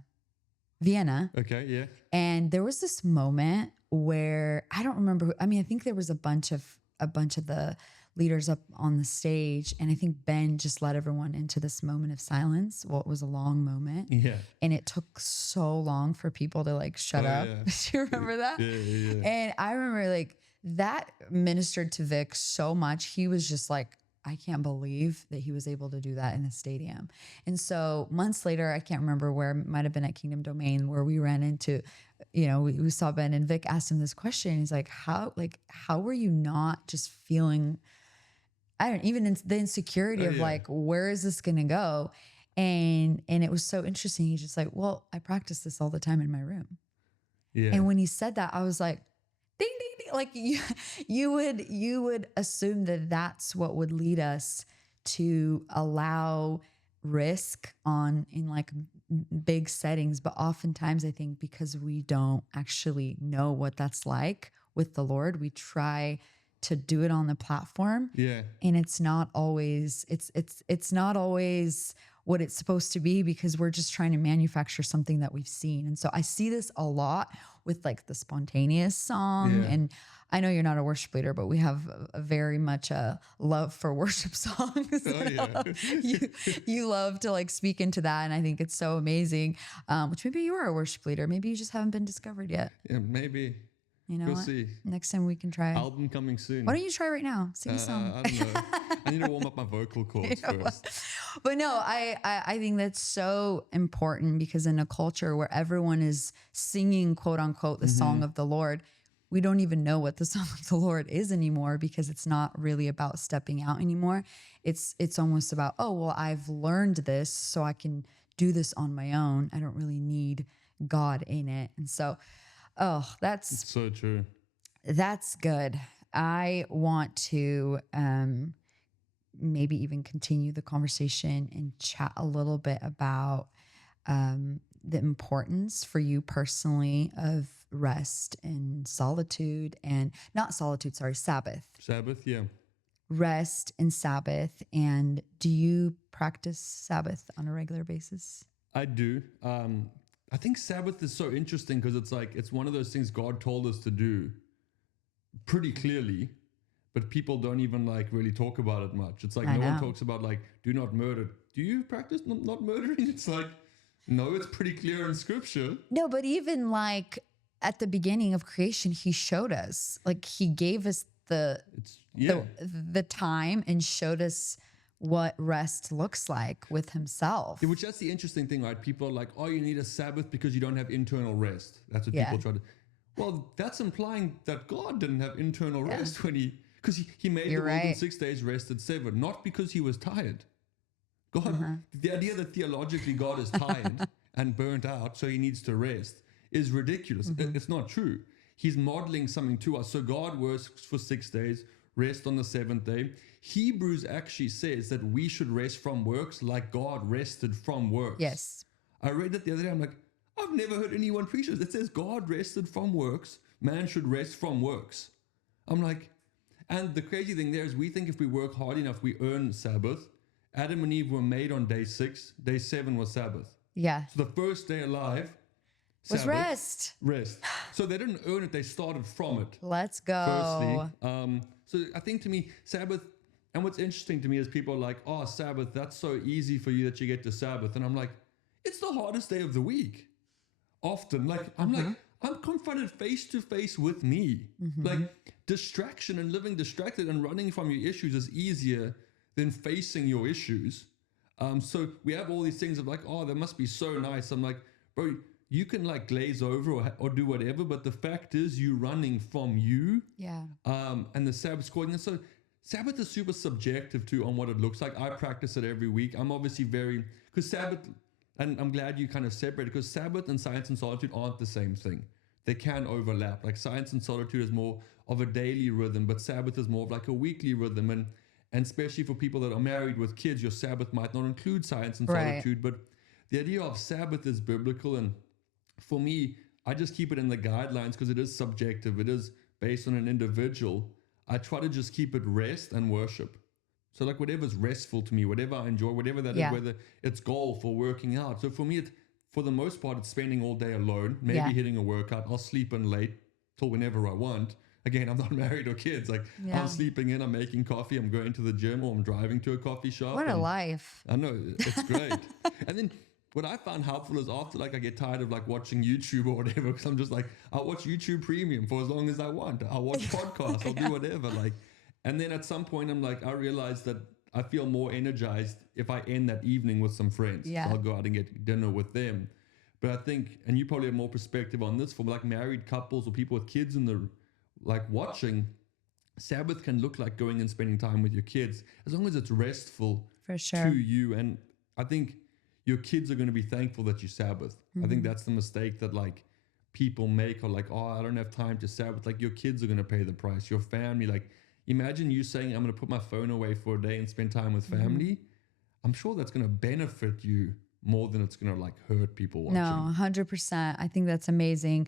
Vienna. Okay. Yeah. And there was this moment where I don't remember. I mean, I think there was a bunch of the leaders up on the stage, and I think Ben just led everyone into this moment of silence. Well, it was a long moment, Yeah. and it took so long for people to like shut up. Yeah. Do you remember that? Yeah. And I remember like that ministered to Vic so much. He was just like, I can't believe that he was able to do that in a stadium. And so months later, I can't remember where, it might have been at Kingdom Domain, where we ran into, we saw Ben and Vic asked him this question. He's like, how were you not just feeling, I don't even the insecurity of like, where is this going to go? And it was so interesting. He's just like, well, I practice this all the time in my room. Yeah. And when he said that, I was like, ding, ding, ding. Like you would assume that that's what would lead us to allow risk in like big settings. But oftentimes I think because we don't actually know what that's like with the Lord, we try to do it on the platform. Yeah. And it's not always, it's not always what it's supposed to be because we're just trying to manufacture something that we've seen. And so I see this a lot with like the spontaneous song. Yeah. And I know you're not a worship leader, but we have a very much a love for worship songs. Oh, yeah. you love to like speak into that. And I think it's so amazing, which maybe you are a worship leader. Maybe you just haven't been discovered yet. Yeah, maybe. You know We'll what? see. Next time we can try. Album coming soon. Why don't you try right now? Sing a song. I don't know. I need to warm up my vocal cords first. But no, I think that's so important because in a culture where everyone is singing, quote unquote, the song of the Lord, we don't even know what the song of the Lord is anymore because it's not really about stepping out anymore. It's almost about, oh, well, I've learned this, so I can do this on my own. I don't really need God in it. And so, It's so true. that's good. I want to maybe even continue the conversation and chat a little bit about the importance for you personally of rest and solitude and not solitude, sorry, Sabbath. Sabbath, yeah. Rest and Sabbath. And do you practice Sabbath on a regular basis? I do. I think Sabbath is so interesting because it's like it's one of those things God told us to do pretty clearly, but people don't even like really talk about it much. It's like I no one know. talks about like do not murder. Do you practice not murdering? It's like no, it's pretty clear in scripture. No, but even like at the beginning of creation, he showed us, like he gave us It's yeah. the time and showed us what rest looks like with himself. Yeah, which that's the interesting thing, right? People are like, oh, you need a Sabbath because you don't have internal rest. That's what Yeah. people try to. Well, that's implying that God didn't have internal Yeah. rest when because he made You're the world in right. 6 days, rested 7, not because he was tired. God, Uh-huh. the idea that theologically God is tired and burnt out, so he needs to rest, is ridiculous. It's not true. He's modeling something to us. So God works for 6 days, rest on the seventh day. Hebrews actually says that we should rest from works like God rested from works. Yes. I read that the other day. I'm like, I've never heard anyone preach this. It says God rested from works. Man should rest from works. I'm like, and the crazy thing there is we think if we work hard enough, we earn Sabbath. Adam and Eve were made on day 6. Day 7 was Sabbath. Yeah. So the first day alive Was Sabbath, rest. rest. So they didn't earn it; they started from it. Let's go. Firstly, so I think to me, Sabbath, and what's interesting to me is people are like, "Oh, Sabbath, that's so easy for you that you get to Sabbath," and I'm like, "It's the hardest day of the week." Often, like I'm confronted face to face with me. Like distraction and living distracted and running from your issues is easier than facing your issues. So we have all these things of like, "Oh, that must be so nice." I'm like, bro. You can like glaze over or do whatever, but the fact is you running from you. Yeah. And the Sabbath scoring. And so Sabbath is super subjective too on what it looks like. I practice it every week. I'm obviously because Sabbath, and I'm glad you kind of separated because Sabbath and science and solitude aren't the same thing. They can overlap. Like science and solitude is more of a daily rhythm, but Sabbath is more of like a weekly rhythm. And especially for people that are married with kids, your Sabbath might not include science and Right. solitude, but the idea of Sabbath is biblical. And for me, I just keep it in the guidelines because it is subjective. It is based on an individual. I try to just keep it rest and worship. So like whatever's restful to me, whatever I enjoy, whatever that Yeah. is, whether it's golf or working out. So for me, for the most part, it's spending all day alone, maybe Yeah. hitting a workout. I'll sleep in late till whenever I want. Again, I'm not married or kids. Like Yeah. I'm sleeping in, I'm making coffee, I'm going to the gym or I'm driving to a coffee shop. What a and life. I know, it's great. And then what I found helpful is after like I get tired of like watching YouTube or whatever, because I'm just like, I'll watch YouTube Premium for as long as I want. I'll watch podcasts, I'll do whatever. Like, and then at some point I'm like, I realize that I feel more energized if I end that evening with some friends. Yeah. So I'll go out and get dinner with them. But I think, and you probably have more perspective on this for like married couples or people with kids in the like watching, Sabbath can look like going and spending time with your kids as long as it's restful For sure. to you. And I think your kids are going to be thankful that you Sabbath. I think that's the mistake that like people make, or like, oh, I don't have time to Sabbath. Like your kids are going to pay the price. Your family, like imagine you saying, I'm going to put my phone away for a day and spend time with family. I'm sure that's going to benefit you more than it's going to like hurt people watching. No, 100%. I think that's amazing.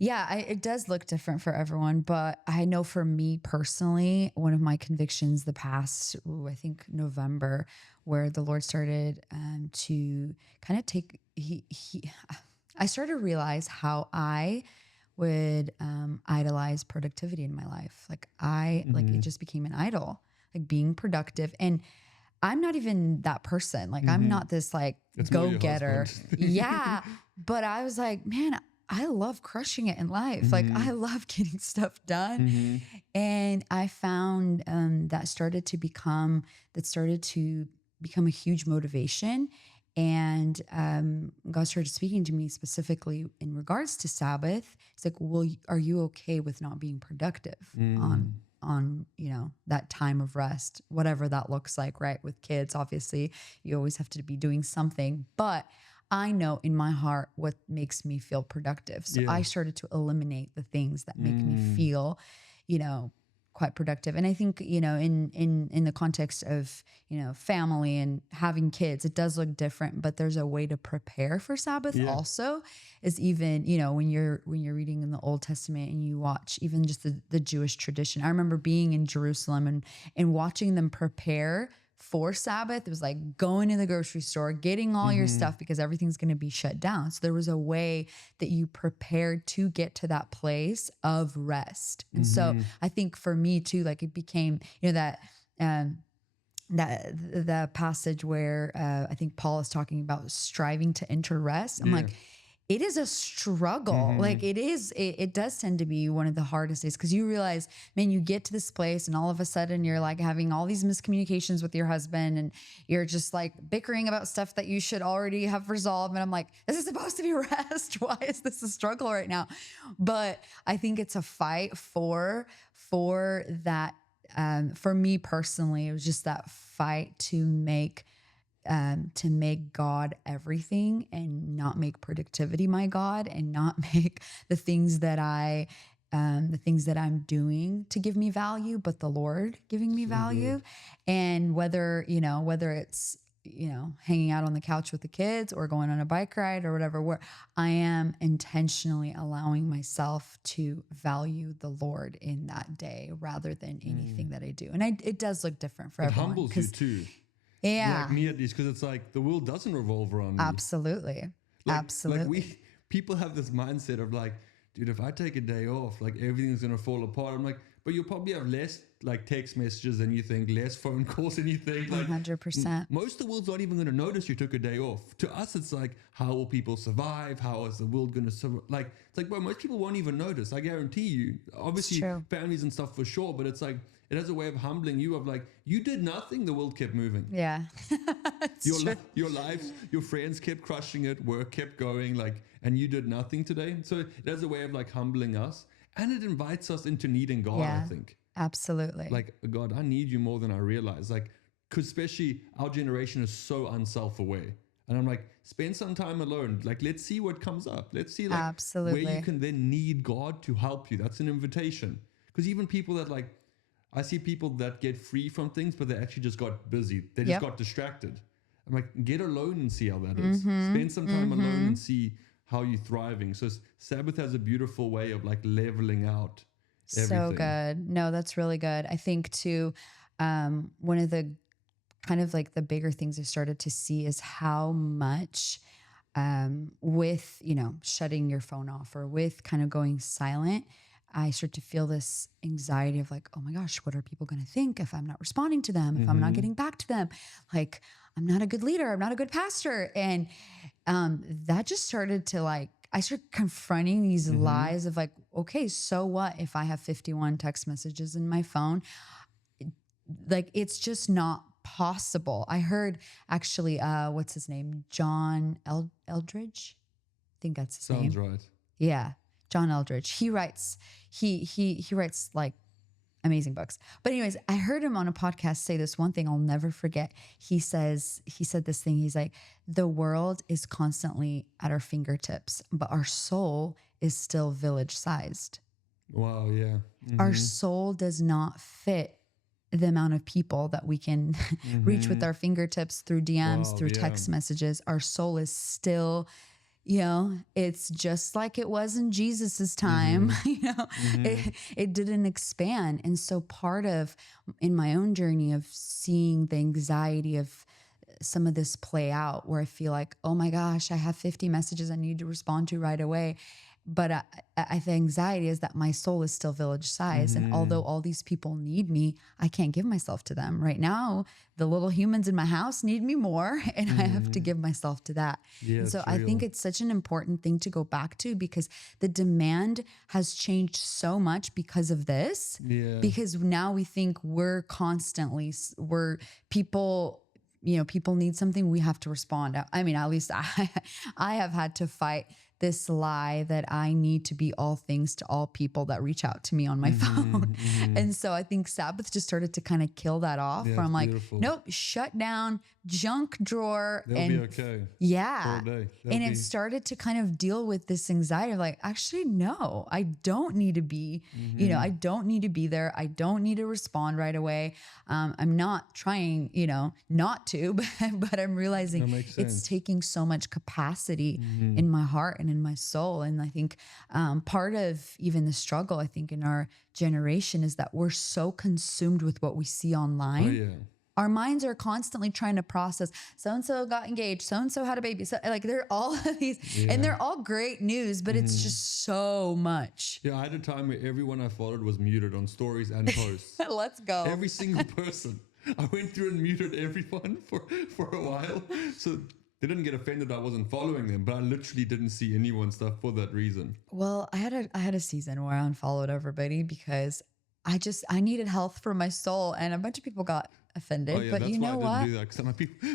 Yeah, it does look different for everyone, but I know for me personally, one of my convictions the past, I think November, where the Lord started to kind of take, I started to realize how I would idolize productivity in my life. Like like it just became an idol, like being productive. And I'm not even that person. Like I'm not this like It's more your go-getter. husband. Yeah. But I was like, man, I love crushing it in life. Like I love getting stuff done. And I found that started to become a huge motivation. And God started speaking to me specifically in regards to Sabbath. It's like, well, are you okay with not being productive on that time of rest, whatever that looks like, right? With kids, obviously, you always have to be doing something. But I know in my heart what makes me feel productive. So I started to eliminate the things that make me feel, quite productive. And I think, in the context of, family and having kids, it does look different, but there's a way to prepare for Sabbath also, is even, when you're reading in the Old Testament and you watch even just the Jewish tradition. I remember being in Jerusalem and watching them prepare for Sabbath, it was like going to the grocery store, getting all your Mm-hmm. stuff because everything's going to be shut down. So there was a way that you prepared to get to that place of rest. And so Mm-hmm. I think for me too, like it became, that, um, that the passage where I think Paul is talking about striving to enter rest. I'm Yeah. like, it is a struggle. Mm-hmm. Like it does tend to be one of the hardest days because you realize, man, you get to this place and all of a sudden you're like having all these miscommunications with your husband and you're just like bickering about stuff that you should already have resolved. And I'm like, this is supposed to be rest. Why is this a struggle right now? But I think it's a fight for that. For me personally, it was just that fight to make God everything and not make productivity my God and not make the things that the things that I'm doing to give me value, but the Lord giving me So good. value. And whether it's, hanging out on the couch with the kids or going on a bike ride or whatever, where I am intentionally allowing myself to value the Lord in that day rather than anything that I do. And it does look different for It everyone humbles you because, too. Like yeah. me at least, because it's like the world doesn't revolve around me. Absolutely. Like Absolutely. people have this mindset of like, dude, if I take a day off, like everything's gonna fall apart. I'm like, but you'll probably have less like text messages than you think, less phone calls than you think. Like 100%. most of the world's not even gonna notice you took a day off. To us, it's like, how will people survive? How is the world gonna survive? Like it's like, bro, most people won't even notice. I guarantee you. Obviously, true. families and stuff for sure, but it's like it has a way of humbling you. Of like, you did nothing, the world kept moving. Yeah. It's true. Your lives, your friends kept crushing it, work kept going, like, and you did nothing today. So it has a way of like humbling us, and it invites us into needing God. I Yeah. think, Absolutely. like, God, I need you more than I realize. Like, because especially our generation is so unself-aware, and I'm like, spend some time alone. Like, let's see what comes up. Let's see like where you Absolutely. can then need God to help you. That's an invitation. Because even people that like, I see people that get free from things, but they actually just got busy. They just Yep. got distracted. I'm like, get alone and see how that is. Spend some time alone and see how you're thriving. So Sabbath has a beautiful way of like leveling out So everything. good. No, that's really good. I think too, one of the kind of like the bigger things I started to see is how much with, shutting your phone off or with kind of going silent, I start to feel this anxiety of like, oh my gosh, what are people going to think if I'm not responding to them, if I'm not getting back to them? Like, I'm not a good leader, I'm not a good pastor. And that just started to like, I started confronting these lies of like, okay, so what if I have 51 text messages in my phone? Like, it's just not possible. I heard actually, what's his name? John Eldridge. I think that's his Sounds name. right. Yeah. John Eldridge. He writes like amazing books. But anyways, I heard him on a podcast say this one thing I'll never forget. He said this thing. He's like, the world is constantly at our fingertips, but our soul is still village sized. Wow. Yeah. Our soul does not fit the amount of people that we can reach with our fingertips through DMs, Wow, through yeah. text messages. Our soul is still, it's just like it was in Jesus's time. It didn't expand. And so part of in my own journey of seeing the anxiety of some of this play out where I feel like, oh my gosh, I have 50 messages I need to respond to right away. But the anxiety is that my soul is still village size. And although all these people need me, I can't give myself to them. Right now, the little humans in my house need me more, and I have to give myself to that. Yeah, and so it's I think real. it's such an important thing to go back to because the demand has changed so much because of this. Yeah. Because now we think we're people. People need something, we have to respond. I mean, at least I have had to fight this lie that I need to be all things to all people that reach out to me on my phone. And so I think Sabbath just started to kind of kill that off Yeah, where I'm it's like, beautiful. nope, shut down, junk drawer. They'll and be okay. yeah. For a day. And it started to kind of deal with this anxiety of like, actually, no, I don't need to be, I don't need to be there. I don't need to respond right away. I'm not trying, not to, but I'm realizing That makes it's sense. taking so much capacity in my heart and in my soul. And I think part of even the struggle, I think, in our generation is that we're so consumed with what we see Oh online yeah. our minds are constantly trying to process so-and-so got engaged, so-and-so had a baby. So like they're all of these, and Yeah. they're all great news, but it's just so much. Yeah, I had a time where everyone I followed was muted on stories and posts. Let's go. Every single person. I went through and muted everyone for a while. So they didn't get offended I wasn't following them, but I literally didn't see anyone's stuff for that reason. Well, I had a season where I unfollowed everybody because I needed health for my soul, and a bunch of people got Oh offended. yeah, But that's you why I know didn't what? do that because I'm like, people,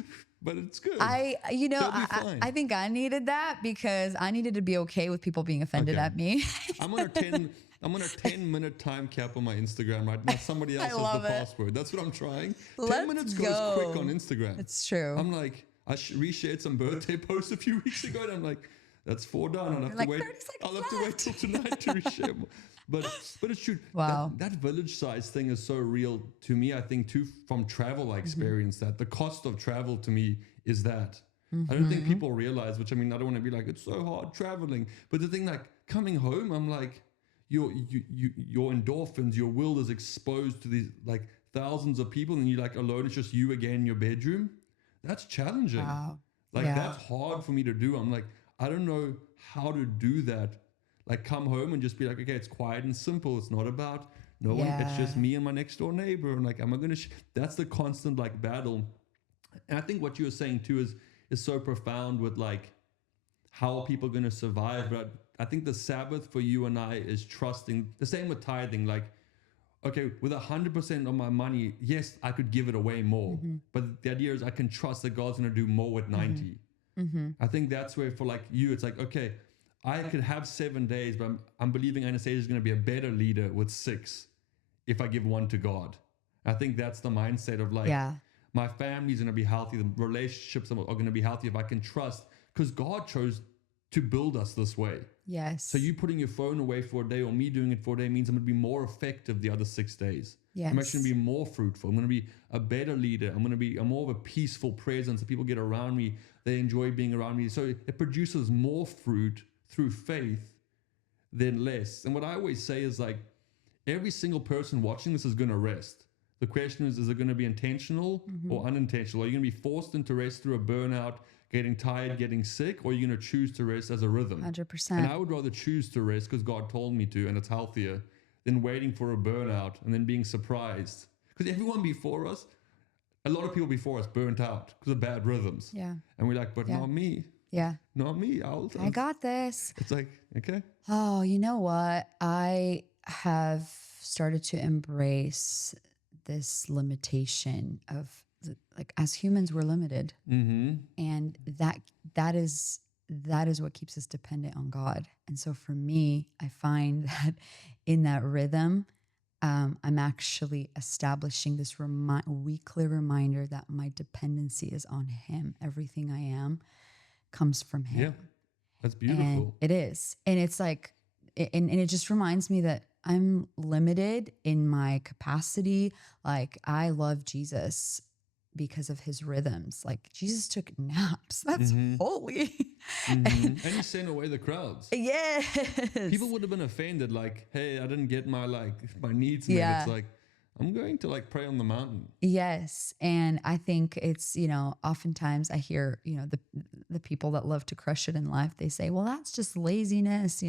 but it's good. I you know They'll be I, fine. I think I needed that because I needed to be okay with people being offended Okay. at me. I'm on a 10-minute time cap on my Instagram right now. Somebody else has the love it. password. That's what I'm trying. 10 Let's minutes go. goes quick on Instagram. It's true. I'm like, I reshared some birthday posts a few weeks ago, and I'm like, that's 4 done. I'll have like to wait. 30 seconds I'll have to wait left. till tonight to reshare. But it's true. Wow. That village size thing is so real to me. I think too from travel, I experienced that. The cost of travel to me is that. I don't think people realize. Which I mean, I don't want to be like it's so hard traveling. But the thing, like coming home, I'm like, your endorphins, your will is exposed to these like thousands of people, and you're like alone. It's just you again in your bedroom. That's challenging. Wow. Like Yeah. that's hard for me to do. I'm like, I don't know how to do that. Like come home and just be like, okay, it's quiet and simple. It's not about no one. It's just Yeah. me and my next door neighbor. And like, am I gonna? That's the constant like battle. And I think what you were saying too is so profound with like how people are gonna survive. But I think the Sabbath for you and I is trusting. The same with tithing. Like okay, with 100% of my money, yes, I could give it away more. But the idea is I can trust that God's going to do more with 90. I think that's where for like you, it's like, okay, I could have 7 days, but I'm believing Anastasia is going to be a better leader with 6 if I give one to God. I think that's the mindset of like, Yeah. my family's going to be healthy. The relationships are going to be healthy if I can trust because God chose to build us this way. Yes. So you putting your phone away for a day or me doing it for a day means I'm going to be more effective the other 6 days. Yes. I'm actually going to be more fruitful. I'm going to be a better leader. I'm going to be a more of a peaceful presence. The people get around me. They enjoy being around me. So it produces more fruit through faith than less. And what I always say is like, every single person watching this is going to rest. The question is it going to be intentional or unintentional? Are you going to be forced into rest through a burnout, getting tired, getting sick, or are you going to choose to rest as a rhythm? 100%. And I would rather choose to rest because God told me to, and it's healthier, than waiting for a burnout and then being surprised. Because everyone before us, a lot of people before us burnt out because of bad rhythms. Yeah. And we're like, but Yeah. not me. Yeah. Not me. I got this. It's like, okay. Oh, you know what? I have started to embrace this limitation of like as humans we're limited, and that is what keeps us dependent on God. And so for me, I find that in that rhythm, I'm actually establishing this weekly reminder that my dependency is on Him. Everything I am comes from Him. Yeah. That's beautiful. And it is. And it's like, and it just reminds me that I'm limited in my capacity. Like I love Jesus because of his rhythms. Like Jesus took naps. That's holy. And he sent away the crowds. Yes. People would have been offended, like, hey, I didn't get my needs met. Yeah. It's like, I'm going to like pray on the mountain. Yes. And I think it's, oftentimes I hear, the people that love to crush it in life, they say, well, that's just laziness,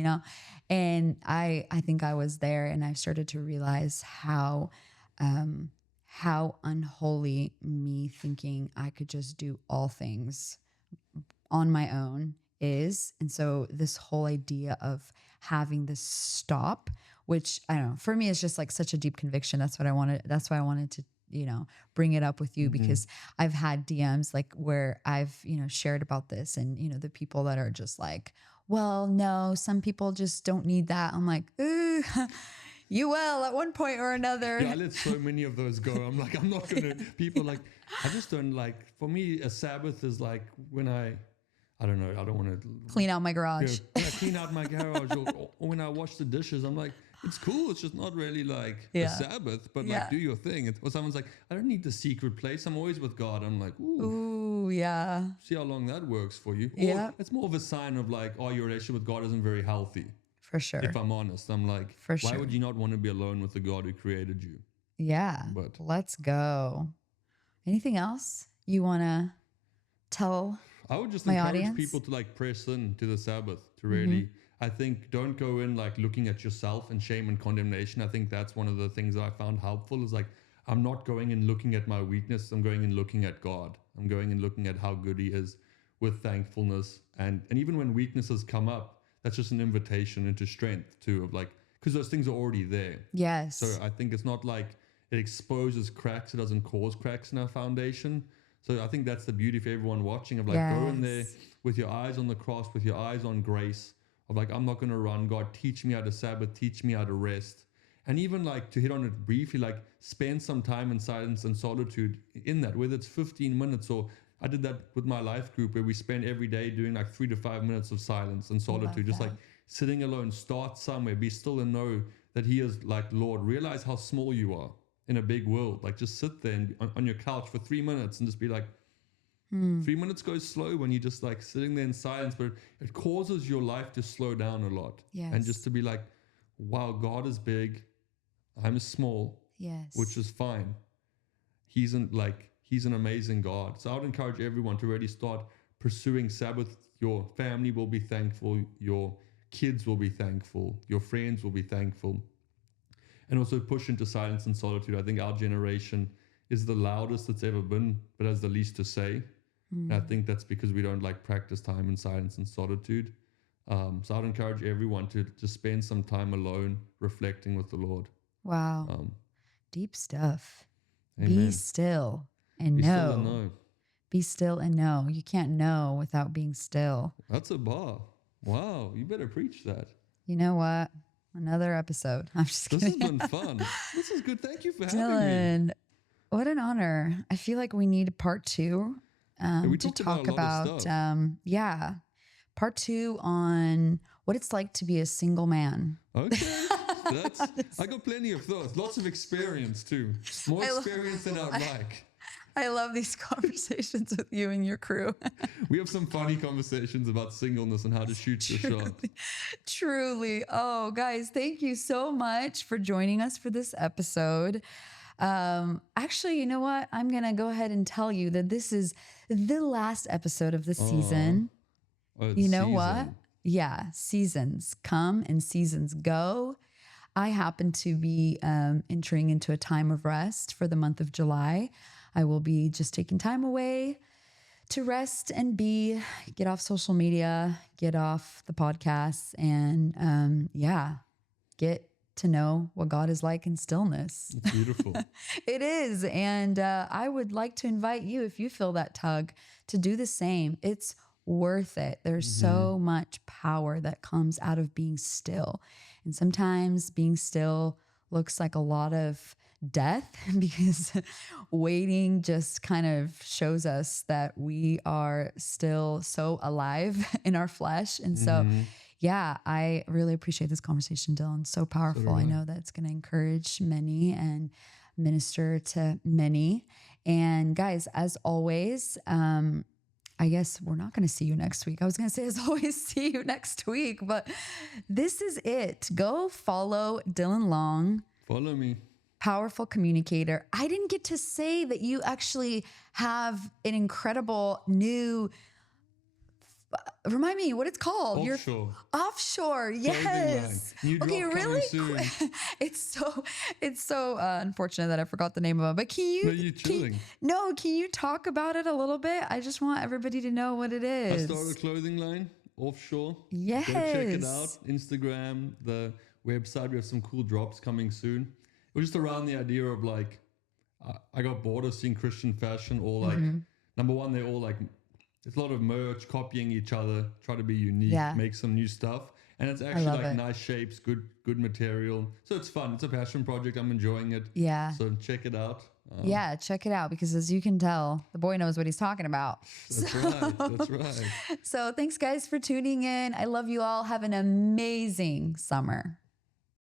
and I think I was there and I started to realize how unholy me thinking I could just do all things on my own is. And so this whole idea of having this stop, which I don't know, for me, it's just like such a deep conviction. That's why I wanted to, bring it up with you because I've had DMs like where I've, shared about this and, the people that are just like, well, no, some people just don't need that. I'm like, ooh, you will at one point or another. Yeah, I let so many of those go. I'm like, I'm not going to, people like, I just don't like, for me, a Sabbath is like when I don't know, I don't want to clean out my garage. clean out my garage or when I wash the dishes, I'm like, it's cool. It's just not really like a Yeah. Sabbath, but Yeah. like do your thing. Or someone's like, I don't need the secret place. I'm always with God. I'm like, ooh, Ooh, yeah. see how long that works for you. Yeah. Or it's more of a sign of like, oh, your relationship with God isn't very healthy. For sure. If I'm honest, I'm like, For why sure. would you not want to be alone with the God who created you? Yeah. But let's go. Anything else you want to tell I would just my encourage audience? people to like press in to the Sabbath, to Mm-hmm. really, I think, don't go in like looking at yourself and shame and condemnation. I think that's one of the things that I found helpful is like, I'm not going and looking at my weakness. I'm going and looking at God. I'm going and looking at how good He is with thankfulness. And even when weaknesses come up, that's just an invitation into strength too, of like, because those things are already there. So Yes. I think it's not like it exposes cracks, it doesn't cause cracks in our foundation. So I think that's the beauty for everyone watching of like go in there Yes. with your eyes on the cross, with your eyes on grace, of like, I'm not going to run. God, teach me how to Sabbath, teach me how to rest. And even like to hit on it briefly, like spend some time in silence and solitude in that, whether it's 15 minutes or I did that with my life group where we spend every day doing like 3 to 5 minutes of silence and Love solitude, just like that. sitting alone, start somewhere, be still and know that He is like Lord. Realize how small you are in a big world. Like just sit there and on your couch for 3 minutes and just be like, Mm. 3 minutes goes slow when you're just like sitting there in silence, but it causes your life to slow down a lot. And just Yes. to be like, wow, God is big, I'm small, which Yes. is fine. He's an amazing God. So I would encourage everyone to really start pursuing Sabbath. Your family will be thankful, your kids will be thankful, your friends will be thankful. And also push into silence and solitude. I think our generation is the loudest it's ever been, but has the least to say. And I Mm. think that's because we don't like practice time in silence and solitude. So I'd encourage everyone to just spend some time alone, reflecting with the Lord. Wow. Um, Deep stuff. Be amen. still and Be still and know. know. Be still and know. You can't know without being still. That's a bar. Wow, you better preach that. You know what? Another episode. I'm just This has kidding. been fun. This is good. Thank you for having me. Dylan, what an honor. I feel like we need part two Yeah, we to talked about talk a lot of about, stuff. yeah, part two on what it's like to be a single man. Okay. I got plenty of thoughts. Lots of experience too. More I lo- experience than I'd like. I love these conversations with you and your crew. We have some funny conversations about singleness and how to shoot your shot. Truly. Oh, guys, thank you so much for joining us for this episode. Actually, you know what? I'm going to go ahead and tell you that this is the last episode of the season. Oh, You know what? season. Yeah, seasons come and seasons go. I happen to be entering into a time of rest for the month of July. I will be just taking time away to rest and get off social media, get off the podcasts, and get to know what God is like in stillness. It's beautiful. It is. And I would like to invite you, if you feel that tug, to do the same. It's worth it. There's so much power that comes out of being still. And sometimes being still looks like a lot of death because waiting just kind of shows us that we are still so alive in our flesh. And so, yeah, I really appreciate this conversation, Dylan. So powerful. I know that it's going to encourage many and minister to many. And guys, as always, I guess we're not going to see you next week. I was going to say, as always, see you next week, but this is it. Go follow Dylan Long. Follow me. Powerful communicator. I didn't get to say that you actually have an incredible new, remind me what it's called. Offshore. Offshore. Clothing Yes. line. New drop Okay, coming really soon. quick. It's so unfortunate that I forgot the name of it. But can you? No, you're chilling. Can you talk about it a little bit? I just want everybody to know what it I is. started a clothing line, Offshore. Yes. Go check it out. Instagram, the website. We have some cool drops coming soon. It was just around the idea of like, I got bored of seeing Christian fashion all like, number one, they're all like, it's a lot of merch, copying each other, try to be unique, Yeah. make some new stuff. And it's actually love like it. nice shapes, good material. So it's fun. It's a passion project. I'm enjoying it. Yeah. So check it out. Yeah, check it out because as you can tell, the boy knows what he's talking about. That's right. That's right. So thanks guys for tuning in. I love you all. Have an amazing summer.